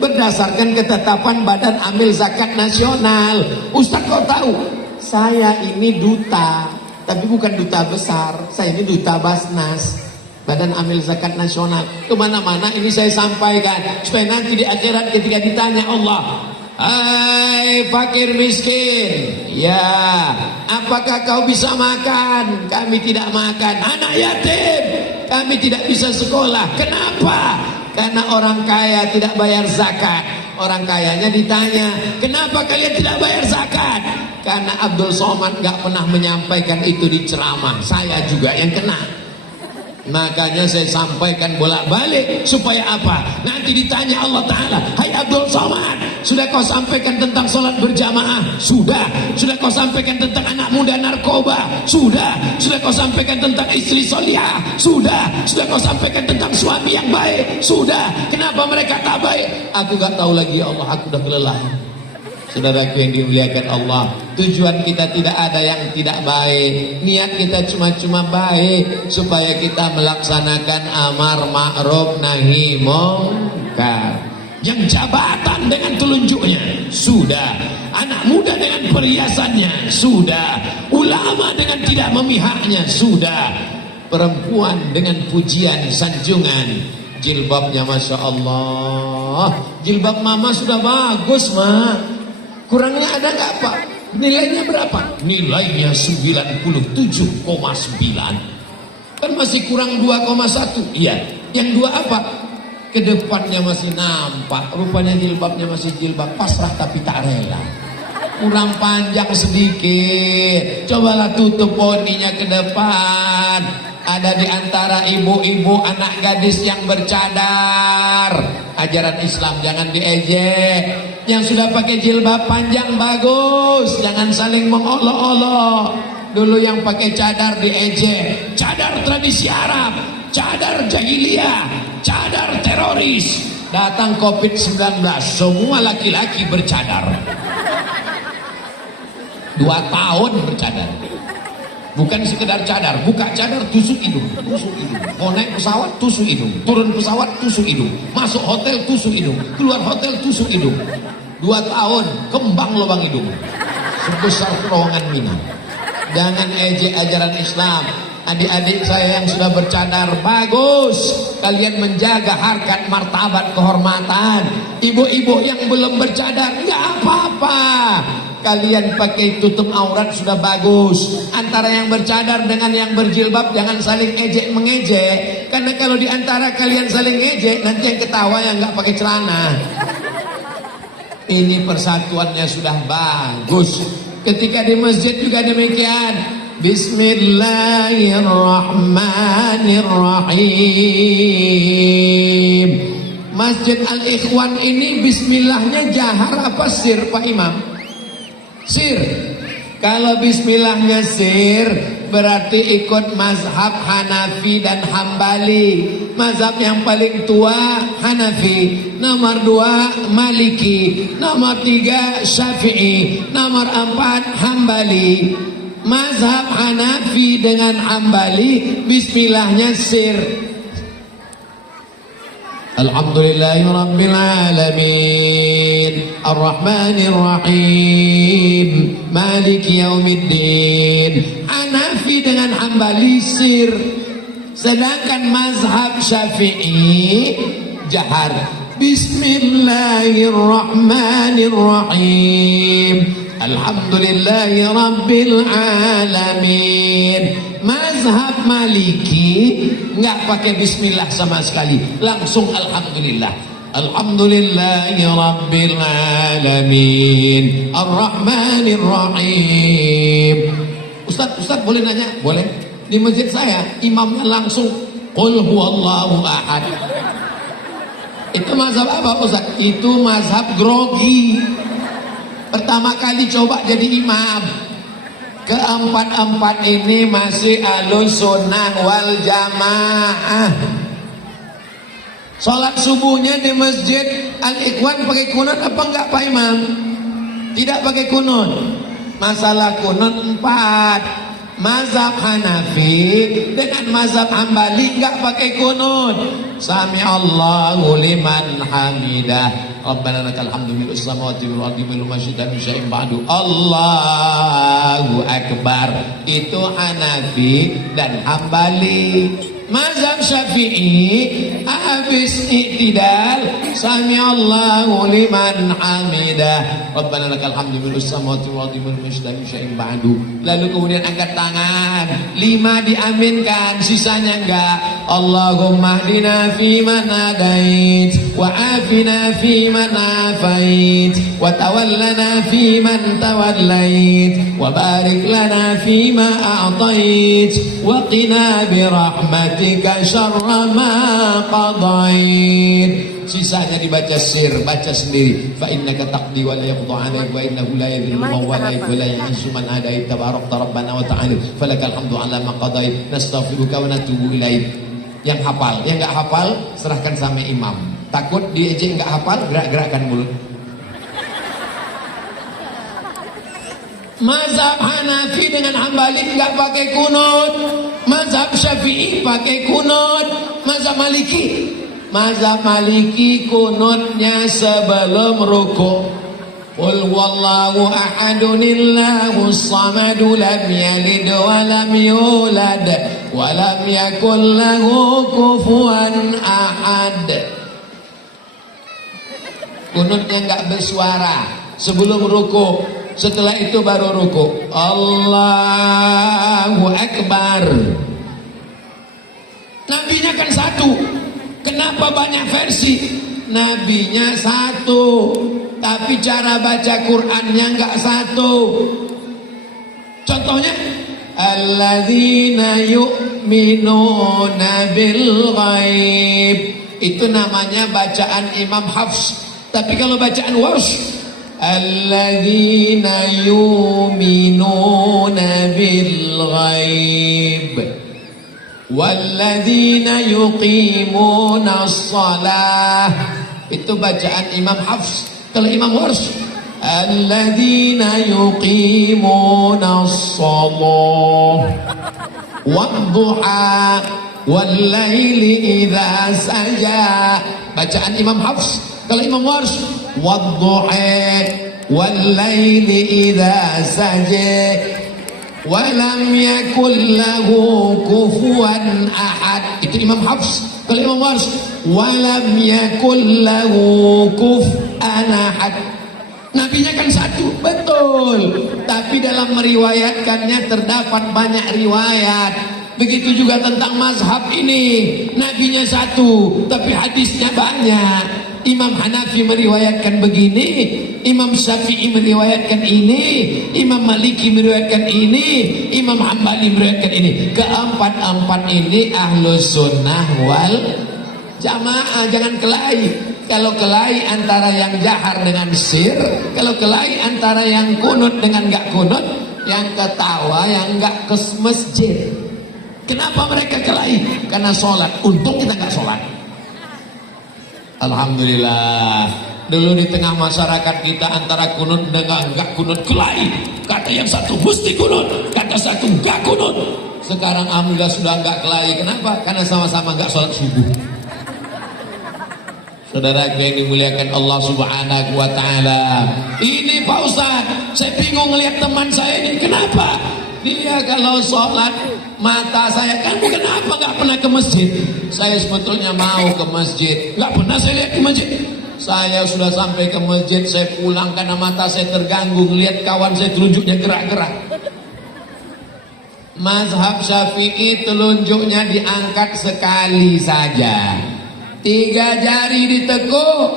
berdasarkan ketetapan Badan Amil Zakat Nasional. Ustaz kok tahu? Saya ini duta, tapi bukan duta besar, saya ini duta Basnas, Badan Amil Zakat Nasional. Kemana-mana ini saya sampaikan supaya nanti di akhirat ketika ditanya Allah, hai fakir miskin, ya apakah kau bisa makan? Kami tidak makan. Anak yatim, kami tidak bisa sekolah. Kenapa? Karena orang kaya tidak bayar zakat. Orang kayanya ditanya, kenapa kalian tidak bayar zakat? Karena Abdul Somad gak pernah menyampaikan itu di ceramah. Saya juga yang kena. Makanya saya sampaikan bolak-balik supaya apa? Nanti ditanya Allah Ta'ala, hai Abdul Somad, sudah kau sampaikan tentang sholat berjamaah? Sudah. Sudah kau sampaikan tentang anak muda narkoba? Sudah. Sudah kau sampaikan tentang istri solihah? Sudah. Sudah kau sampaikan tentang suami yang baik? Sudah. Kenapa mereka tak baik? Aku gak tahu lagi ya Allah, aku udah kelelahan. Saudaraku yang dimuliakan Allah, tujuan kita tidak ada yang tidak baik. Niat kita cuma baik supaya kita melaksanakan amar ma'ruf nahi mungkar. Yang jabatan dengan telunjuknya sudah, anak muda dengan perhiasannya sudah, ulama dengan tidak memihaknya sudah, perempuan dengan pujian sanjungan, jilbabnya Masya Allah. Jilbab mama sudah bagus, Ma. Kurangnya ada nggak Pak? Nilainya berapa? Nilainya 97,9. Kan masih kurang 2,1. Iya. Yang 2 apa? Kedepannya masih nampak. Rupanya jilbabnya masih jilbab pasrah tapi tak rela. Kurang panjang sedikit. Cobalah tutup poninya ke depan. Ada di antara ibu-ibu anak gadis yang bercadar. Ajaran Islam jangan diejek. Yang sudah pakai jilbab panjang bagus, jangan saling mengolok-olok. Dulu yang pakai cadar diejek. Cadar tradisi Arab, cadar jahiliyah, cadar teroris. Datang Covid-19, semua laki-laki bercadar. 2 tahun bercadar. Bukan sekedar cadar, buka cadar tusuk hidung, tusuk hidung. Mau naik pesawat tusuk hidung, turun pesawat tusuk hidung, masuk hotel tusuk hidung, keluar hotel tusuk hidung. 2 tahun kembang lubang hidung sebesar terowongan Mina. Jangan ejek ajaran Islam. Adik-adik saya yang sudah bercadar, bagus. Kalian menjaga harkat, martabat, kehormatan. Ibu-ibu yang belum bercadar, nggak apa-apa. Kalian pakai tutup aurat sudah bagus. Antara yang bercadar dengan yang berjilbab jangan saling ejek mengejek. Karena kalau di antara kalian saling ejek, nanti yang ketawa yang nggak pakai celana. Ini persatuannya sudah bagus. Ketika di masjid juga demikian. Bismillahirrahmanirrahim. Masjid Al-Ikhwan ini bismillahnya jahar apa sir Pak Imam? Sir. Kalau bismillahnya sir berarti ikut mazhab Hanafi dan Hambali. Mazhab yang paling tua Hanafi, nomor 2 Maliki, nomor 3 Syafi'i, nomor 4 Hambali. Mazhab Hanafi dengan Hambali bismillahnya sir. Alhamdulillahirabbil alamin, arrahmanir rahim, maliki yaumiddin. Hanafi dengan Hambali sir. Sedangkan mazhab Syafi'i jahar. Bismillahirrahmanirrahim. Alhamdulillahi rabbil alamin. Mazhab Maliki nggak pakai bismillah sama sekali, langsung alhamdulillah. Alhamdulillahi rabbil alamin, arrahmanir rahim. Ustaz boleh nanya? Boleh. Di masjid saya imamnya langsung qul huwallahu ahad. Itu mazhab apa Ustaz? Itu mazhab grogi. Pertama kali coba jadi imam. Keempat-empat ini masih ahlus sunnah wal jamaah. Sholat subuhnya di masjid Al-Ikhwan pakai kunut apa enggak Pak Imam? Tidak pakai kunut. Masalah kunut 4. Mazhab Hanafi dengan mazhab Hambali enggak pakai kunut. Sami Allahu liman hamidah. Rabbana lakal hamdu mil'us samawati wal ardi mil'u ma syi'ta min syai'in ba'du. Allahu akbar. Itu Hanafi dan Hambali. Mazhab Syafi'i habis i'tidal sami Allahu liman hamidah. Rabbana lakal hamdu mil'us samawati wal ardi mil'u ma syi'ta min syai'in ba'du. Lalu kemudian angkat tangan, 5 diaminkan, sisanya enggak. Allahumma hdina fiman hadait wa afina fiman afait wa tawallana fiman tawallait wa barik lana fima a'tait wa qina bi rahmatika syarra ma qadait. Sisanya dibaca sir, baca sendiri. Fa innaka taqdi wa la yaqda 'alaik wa innahu la yadhillu man walaik wa la yu'izzu man adait tabarakta rabbana wa ta'ala falakal hamdu 'ala ma qadait nastaghfiruka wa natubu ilaik. Yang hafal, yang enggak hafal serahkan sama imam. Takut diejek enggak hafal, gerak-gerakkan mulut. Mazhab Hanafi dengan Hambali enggak pakai kunut. Mazhab Syafi'i pakai kunut. Mazhab Maliki kunutnya sebelum rukuk. Qul wallahu ahadunillahu samadu lam yalid wa lam yulad wa lam yakul lahu kufuwan ahad. Kunutnya enggak bersuara sebelum rukuk. Setelah itu baru rukuk. Allahu Akbar. Nabinya kan satu. Kenapa banyak versi? Nabinya satu, tapi cara baca Qur'annya enggak satu. Contohnya, alladzina yu'minuna bil ghaib. Itu namanya bacaan Imam Hafs. Tapi kalau bacaan Warsh, alladzina yu'minuna bil ghaib walladzina yuqimuna shalah. Itu bacaan Imam Hafs. Kalau Imam Warsh, alladzina yuqimuna shalah wadduha wallaili idza saja. Bacaan Imam Hafs. Kalau Imam Warsh, wadduha wallaili idza saja walam yakul lahu kufuwan ahad. Itu Imam Hafs. Kalau Imam Warsh, walam yakul lahu kufuwan ahad. Nabinya kan satu, betul. Tapi dalam meriwayatkannya terdapat banyak riwayat. Begitu juga tentang mazhab ini. Nabinya satu, tapi hadisnya banyak. Imam Hanafi meriwayatkan begini, Imam Syafi'i meriwayatkan ini, Imam Maliki meriwayatkan ini, Imam Hambali meriwayatkan ini. Keempat-empat ini ahlus sunnah wal jamaah. Jangan kelahi. Kalau kelahi antara yang jahar dengan sir, kalau kelahi antara yang kunut dengan enggak kunut, yang ketawa yang enggak ke masjid. Kenapa mereka kelahi? Karena sholat. Untung kita enggak sholat. Alhamdulillah. Dulu di tengah masyarakat kita antara kunut dengan enggak kunut kelahi. Kata yang satu mesti kunut, kata satu enggak kunut. Sekarang alhamdulillah sudah enggak kelahi. Kenapa? Karena sama-sama enggak sholat subuh. Saudara yang dimuliakan Allah Subhanahu wa taala. Ini Pak Ustaz, saya bingung ngelihat teman saya ini. Kenapa? Dia kalau sholat mata saya kan bukan apa nggak pernah ke masjid. Saya sebetulnya mau ke masjid, nggak pernah saya lihat ke masjid. Saya sudah sampai ke masjid, saya pulang karena mata saya terganggu ngelihat kawan saya telunjuknya gerak-gerak. Mazhab Syafi'i telunjuknya diangkat sekali saja. 3 jari ditekuk,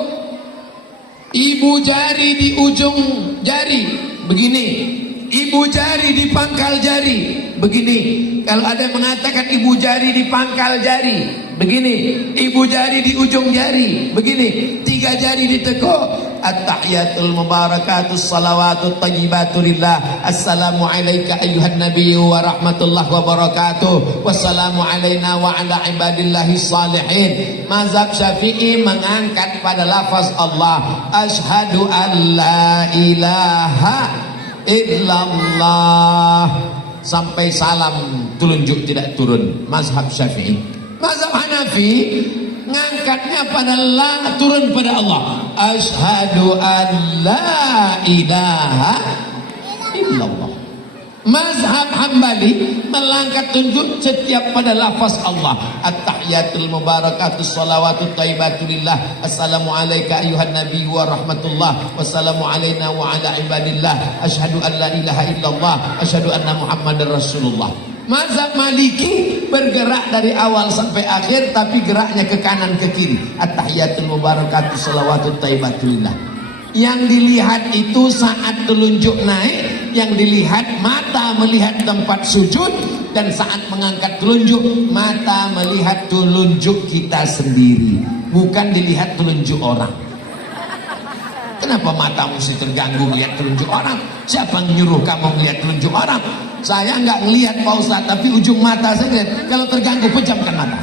ibu jari di ujung jari, begini. Ibu jari di pangkal jari, begini. Kalau ada yang mengatakan ibu jari di pangkal jari, begini. Ibu jari di ujung jari, begini. 3 jari ditekuk. At-tahiyatul mubarakatus salawatut thayyibatu lillah. Assalamu alayka ayyuhan nabiyyu wa rahmatullahi wa barakatuh. Wassalamu alayna wa ala ibadillahi salihin. Mazhab Syafi'i mengangkat pada lafaz Allah. Asyhadu an la ilaha illallah sampai salam telunjuk tidak turun. Mazhab Syafi'i. Mazhab Hanafi ngangkatnya pada la, turun pada Allah. Asyhadu an la ilaha illallah. Mazhab Hambali melangkat tunjuk setiap pada lafaz Allah. At-tahiyatul mubarakatus salawatut thayyibatu lillah. Assalamu alayka ayyuhan nabiyyu wa rahmatullah. Wassalamu alayna wa ala ibadillah. Asyhadu an la ilaha illallah. Asyhadu anna Muhammadar Rasulullah. Mazhab Maliki bergerak dari awal sampai akhir, tapi geraknya ke kanan ke kiri. At-tahiyatul mubarakatuh shalawatut thayyibatulillah. Yang dilihat itu saat telunjuk naik, yang dilihat mata melihat tempat sujud, dan saat mengangkat telunjuk mata melihat telunjuk kita sendiri, bukan dilihat telunjuk orang. Kenapa matamu mesti terganggu melihat telunjuk orang? Siapa yang nyuruh kamu melihat telunjuk orang? Saya nggak ngelihat Pak Ustadz, tapi ujung mata saya lihat. Kalau terganggu, pejamkan mata.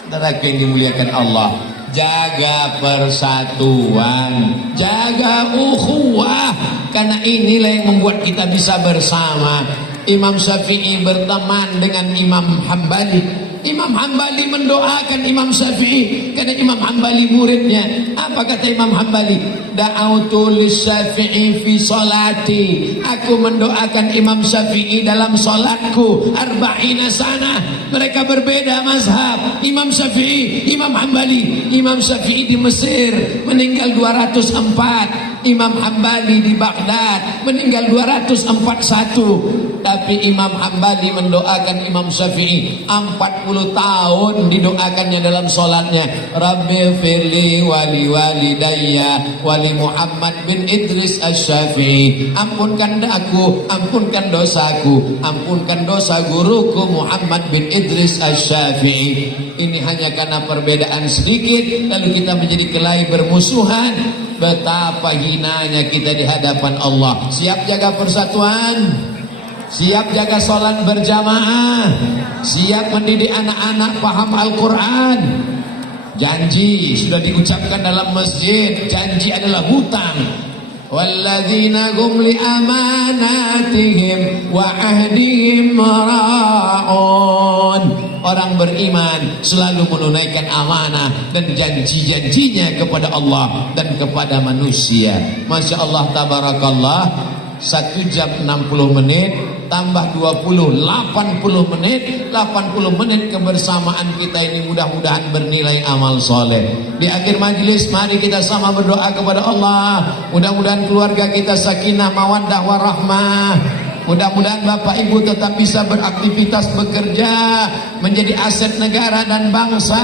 Saudara yang dimuliakan Allah, jaga persatuan, jaga ukhuwah, karena inilah yang membuat kita bisa bersama. Imam Syafi'i berteman dengan Imam Hambali. Imam Hambali mendoakan Imam Syafi'i, karena Imam Hambali muridnya. Apa kata Imam Hambali? Da'autu lisyafi'i fi salati. Aku mendoakan Imam Syafi'i dalam salatku 40 sana. Mereka berbeda mazhab. Imam Syafi'i, Imam Hambali. Imam Syafi'i di Mesir meninggal 204. Imam Hambali di Baghdad meninggal 241. Tapi Imam Hambali mendoakan Imam Syafi'i 40 tahun didoakannya dalam solatnya. Rabbi firli wali walidayya wali Muhammad bin Idris Asy-Syafi'i. Ampunkan aku, ampunkan dosaku, ampunkan dosa guruku Muhammad bin Idris Asy-Syafi'i. Ini hanya karena perbedaan sedikit lalu kita menjadi kelahi bermusuhan. Betapa hinanya kita di hadapan Allah. Siap jaga persatuan? Siap jaga sholat berjamaah? Siap mendidik anak-anak paham Al-Quran? Janji sudah diucapkan dalam masjid. Janji adalah hutang. Walladzina hum li amanatihim wa ahdihim ra'un. Orang beriman selalu menunaikan amanah dan janji-janjinya kepada Allah dan kepada manusia. Masya Allah, tabarakallah. 1 jam 60 menit tambah 20, 80 menit. 80 menit kebersamaan kita ini mudah-mudahan bernilai amal soleh. Di akhir majelis mari kita sama berdoa kepada Allah. Mudah-mudahan keluarga kita sakinah mawaddah warahmah. Mudah-mudahan Bapak Ibu tetap bisa beraktivitas bekerja, menjadi aset negara dan bangsa.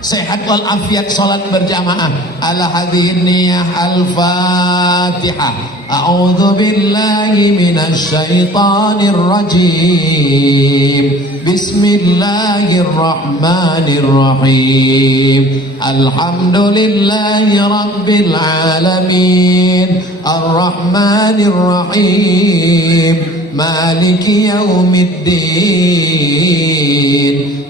Sehat walafiat, salat berjamaah. Ala hadhihi niyah al-Fatihah. A'udzu billahi minasy syaithanir rajim. Bismillahirrahmanirrahim. Alhamdulillahi rabbil alamin. Ar-Rahmanir Rahim. Maliki yaumiddin.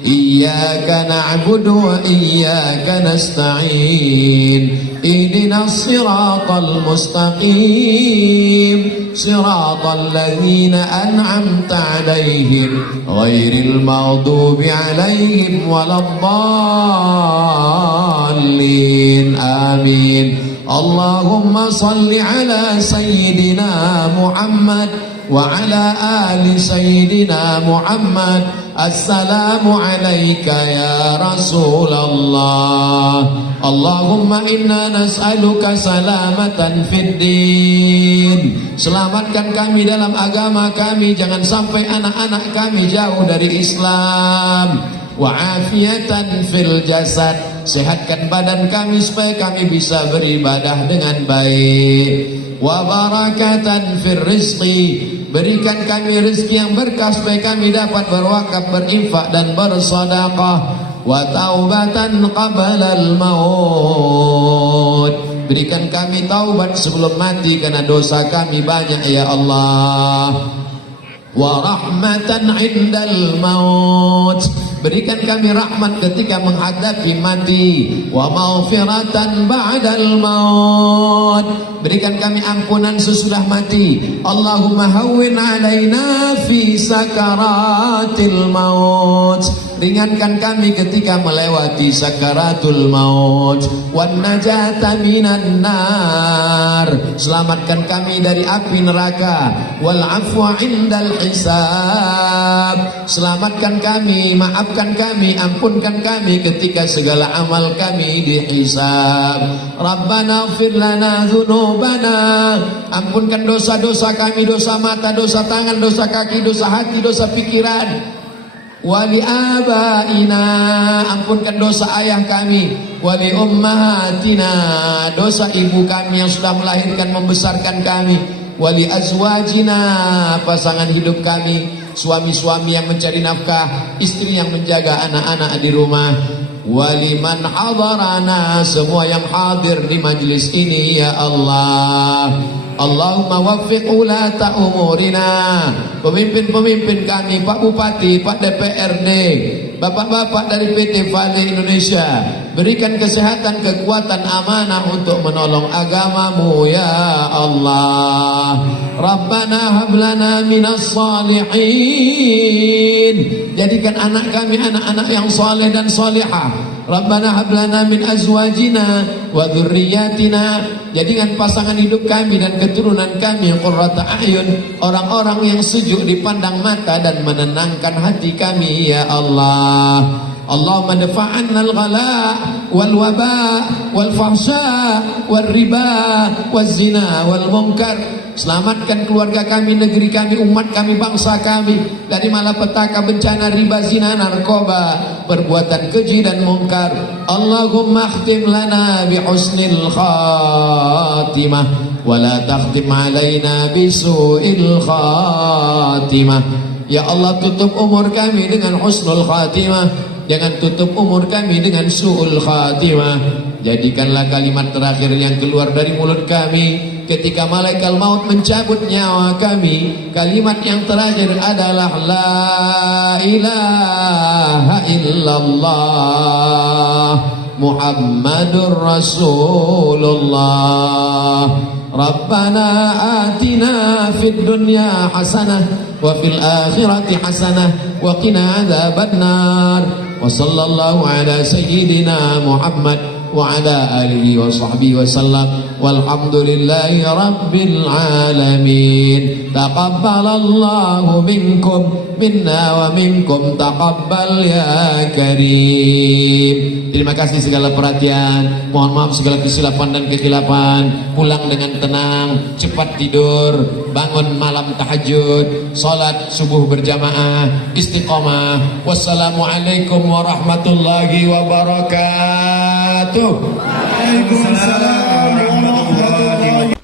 Iyyaka na'budu wa iyyaka nasta'in. Ihdinas siratal mustaqim. Siratal ladzina an'amta 'alaihim ghairil maghdubi 'alaihim waladdallin. Amin. Allahumma salli ala sayyidina Muhammad wa ala ali sayyidina Muhammad. Assalamu alayka ya Rasulullah. Allahumma inna nas'aluka salamatan fid din. Selamatkan kami dalam agama kami, jangan sampai anak-anak kami jauh dari Islam. Wa afiatan fil jasad. Sehatkan badan kami supaya kami bisa beribadah dengan baik. Wa barakatan fir rizqi. Berikan kami rezeki yang berkah supaya kami dapat berwakaf, berinfak dan bersedekah. Wa taubatan qablal maut. Berikan kami taubat sebelum mati karena dosa kami banyak ya Allah. Wa rahmatan indal maut. Berikan kami rahmat ketika menghadapi mati. Wa maghfiratan ba'dal maut. Berikan kami ampunan sesudah mati. Allahumma hawwin alaina fi sakaratil maut. ringankan kami ketika melewati sakaratul maut, wan najata minan nar, selamatkan kami dari api neraka, wal afwa indal hisab, selamatkan kami, maafkan kami, ampunkan kami ketika segala amal kami dihisab. Rabbana ighfir lana dzunubana, ampunkan dosa-dosa kami, dosa mata, dosa tangan, dosa kaki, dosa hati, dosa pikiran. Wali abaina, ampunkan dosa ayah kami. Wali ummahatina, dosa ibu kami yang sudah melahirkan membesarkan kami. Wali azwajina, pasangan hidup kami, suami-suami yang mencari nafkah, istri yang menjaga anak-anak di rumah. Waliman hadarana, semua yang hadir di majlis ini ya Allah. Allahumma waffiq ulata umurina, pemimpin-pemimpin kami, Pak Bupati, Pak DPRD, Bapak-bapak dari PT Vale Indonesia, berikan kesehatan, kekuatan, amanah untuk menolong agamamu ya Allah. Rabbana hablana minas salihin, jadikan anak kami anak-anak yang soleh dan solehah. Rabbana hablana min azwajina wa dzurriyyatina, jadikan pasangan hidup kami dan keturunan kami qurrata a'yun, orang-orang yang sejuk dipandang mata dan menenangkan hati kami ya Allah. Allahumma dafa'anna al-ghala wal waba wal fahsya wal riba wal zina wal munkar. Selamatkan keluarga kami, negeri kami, umat kami, bangsa kami dari malapetaka, bencana, riba, zina, narkoba, perbuatan keji dan mungkar. Allahumma khtim lana bi husnil khatimah wa la takhtim alaina bi su'il khatimah. Ya Allah, tutup umur kami dengan husnul khatimah, jangan tutup umur kami dengan su'ul khatimah. Jadikanlah kalimat terakhir yang keluar dari mulut kami ketika malaikat maut mencabut nyawa kami, kalimat yang terakhir adalah la ilaha illallah Muhammadur Rasulullah. Rabbana atina fid dunya hasanah wa fil akhirati hasanah wa qina adzabannar. Wa sallallahu ala sayyidina Muhammad wa ala alihi wa sahbihi wa sallam, walhamdulillahi rabbil alamin. Taqabbalallahu minkum minna wa minkum taqabbal ya karim. Terima kasih segala perhatian, mohon maaf segala kesilapan dan kekhilapan. Pulang dengan tenang, cepat tidur, bangun malam tahajud, salat subuh berjamaah, istiqomah. Wassalamualaikum warahmatullahi wabarakatuh. Waalaikumsalam warahmatullahi wabarakatuh.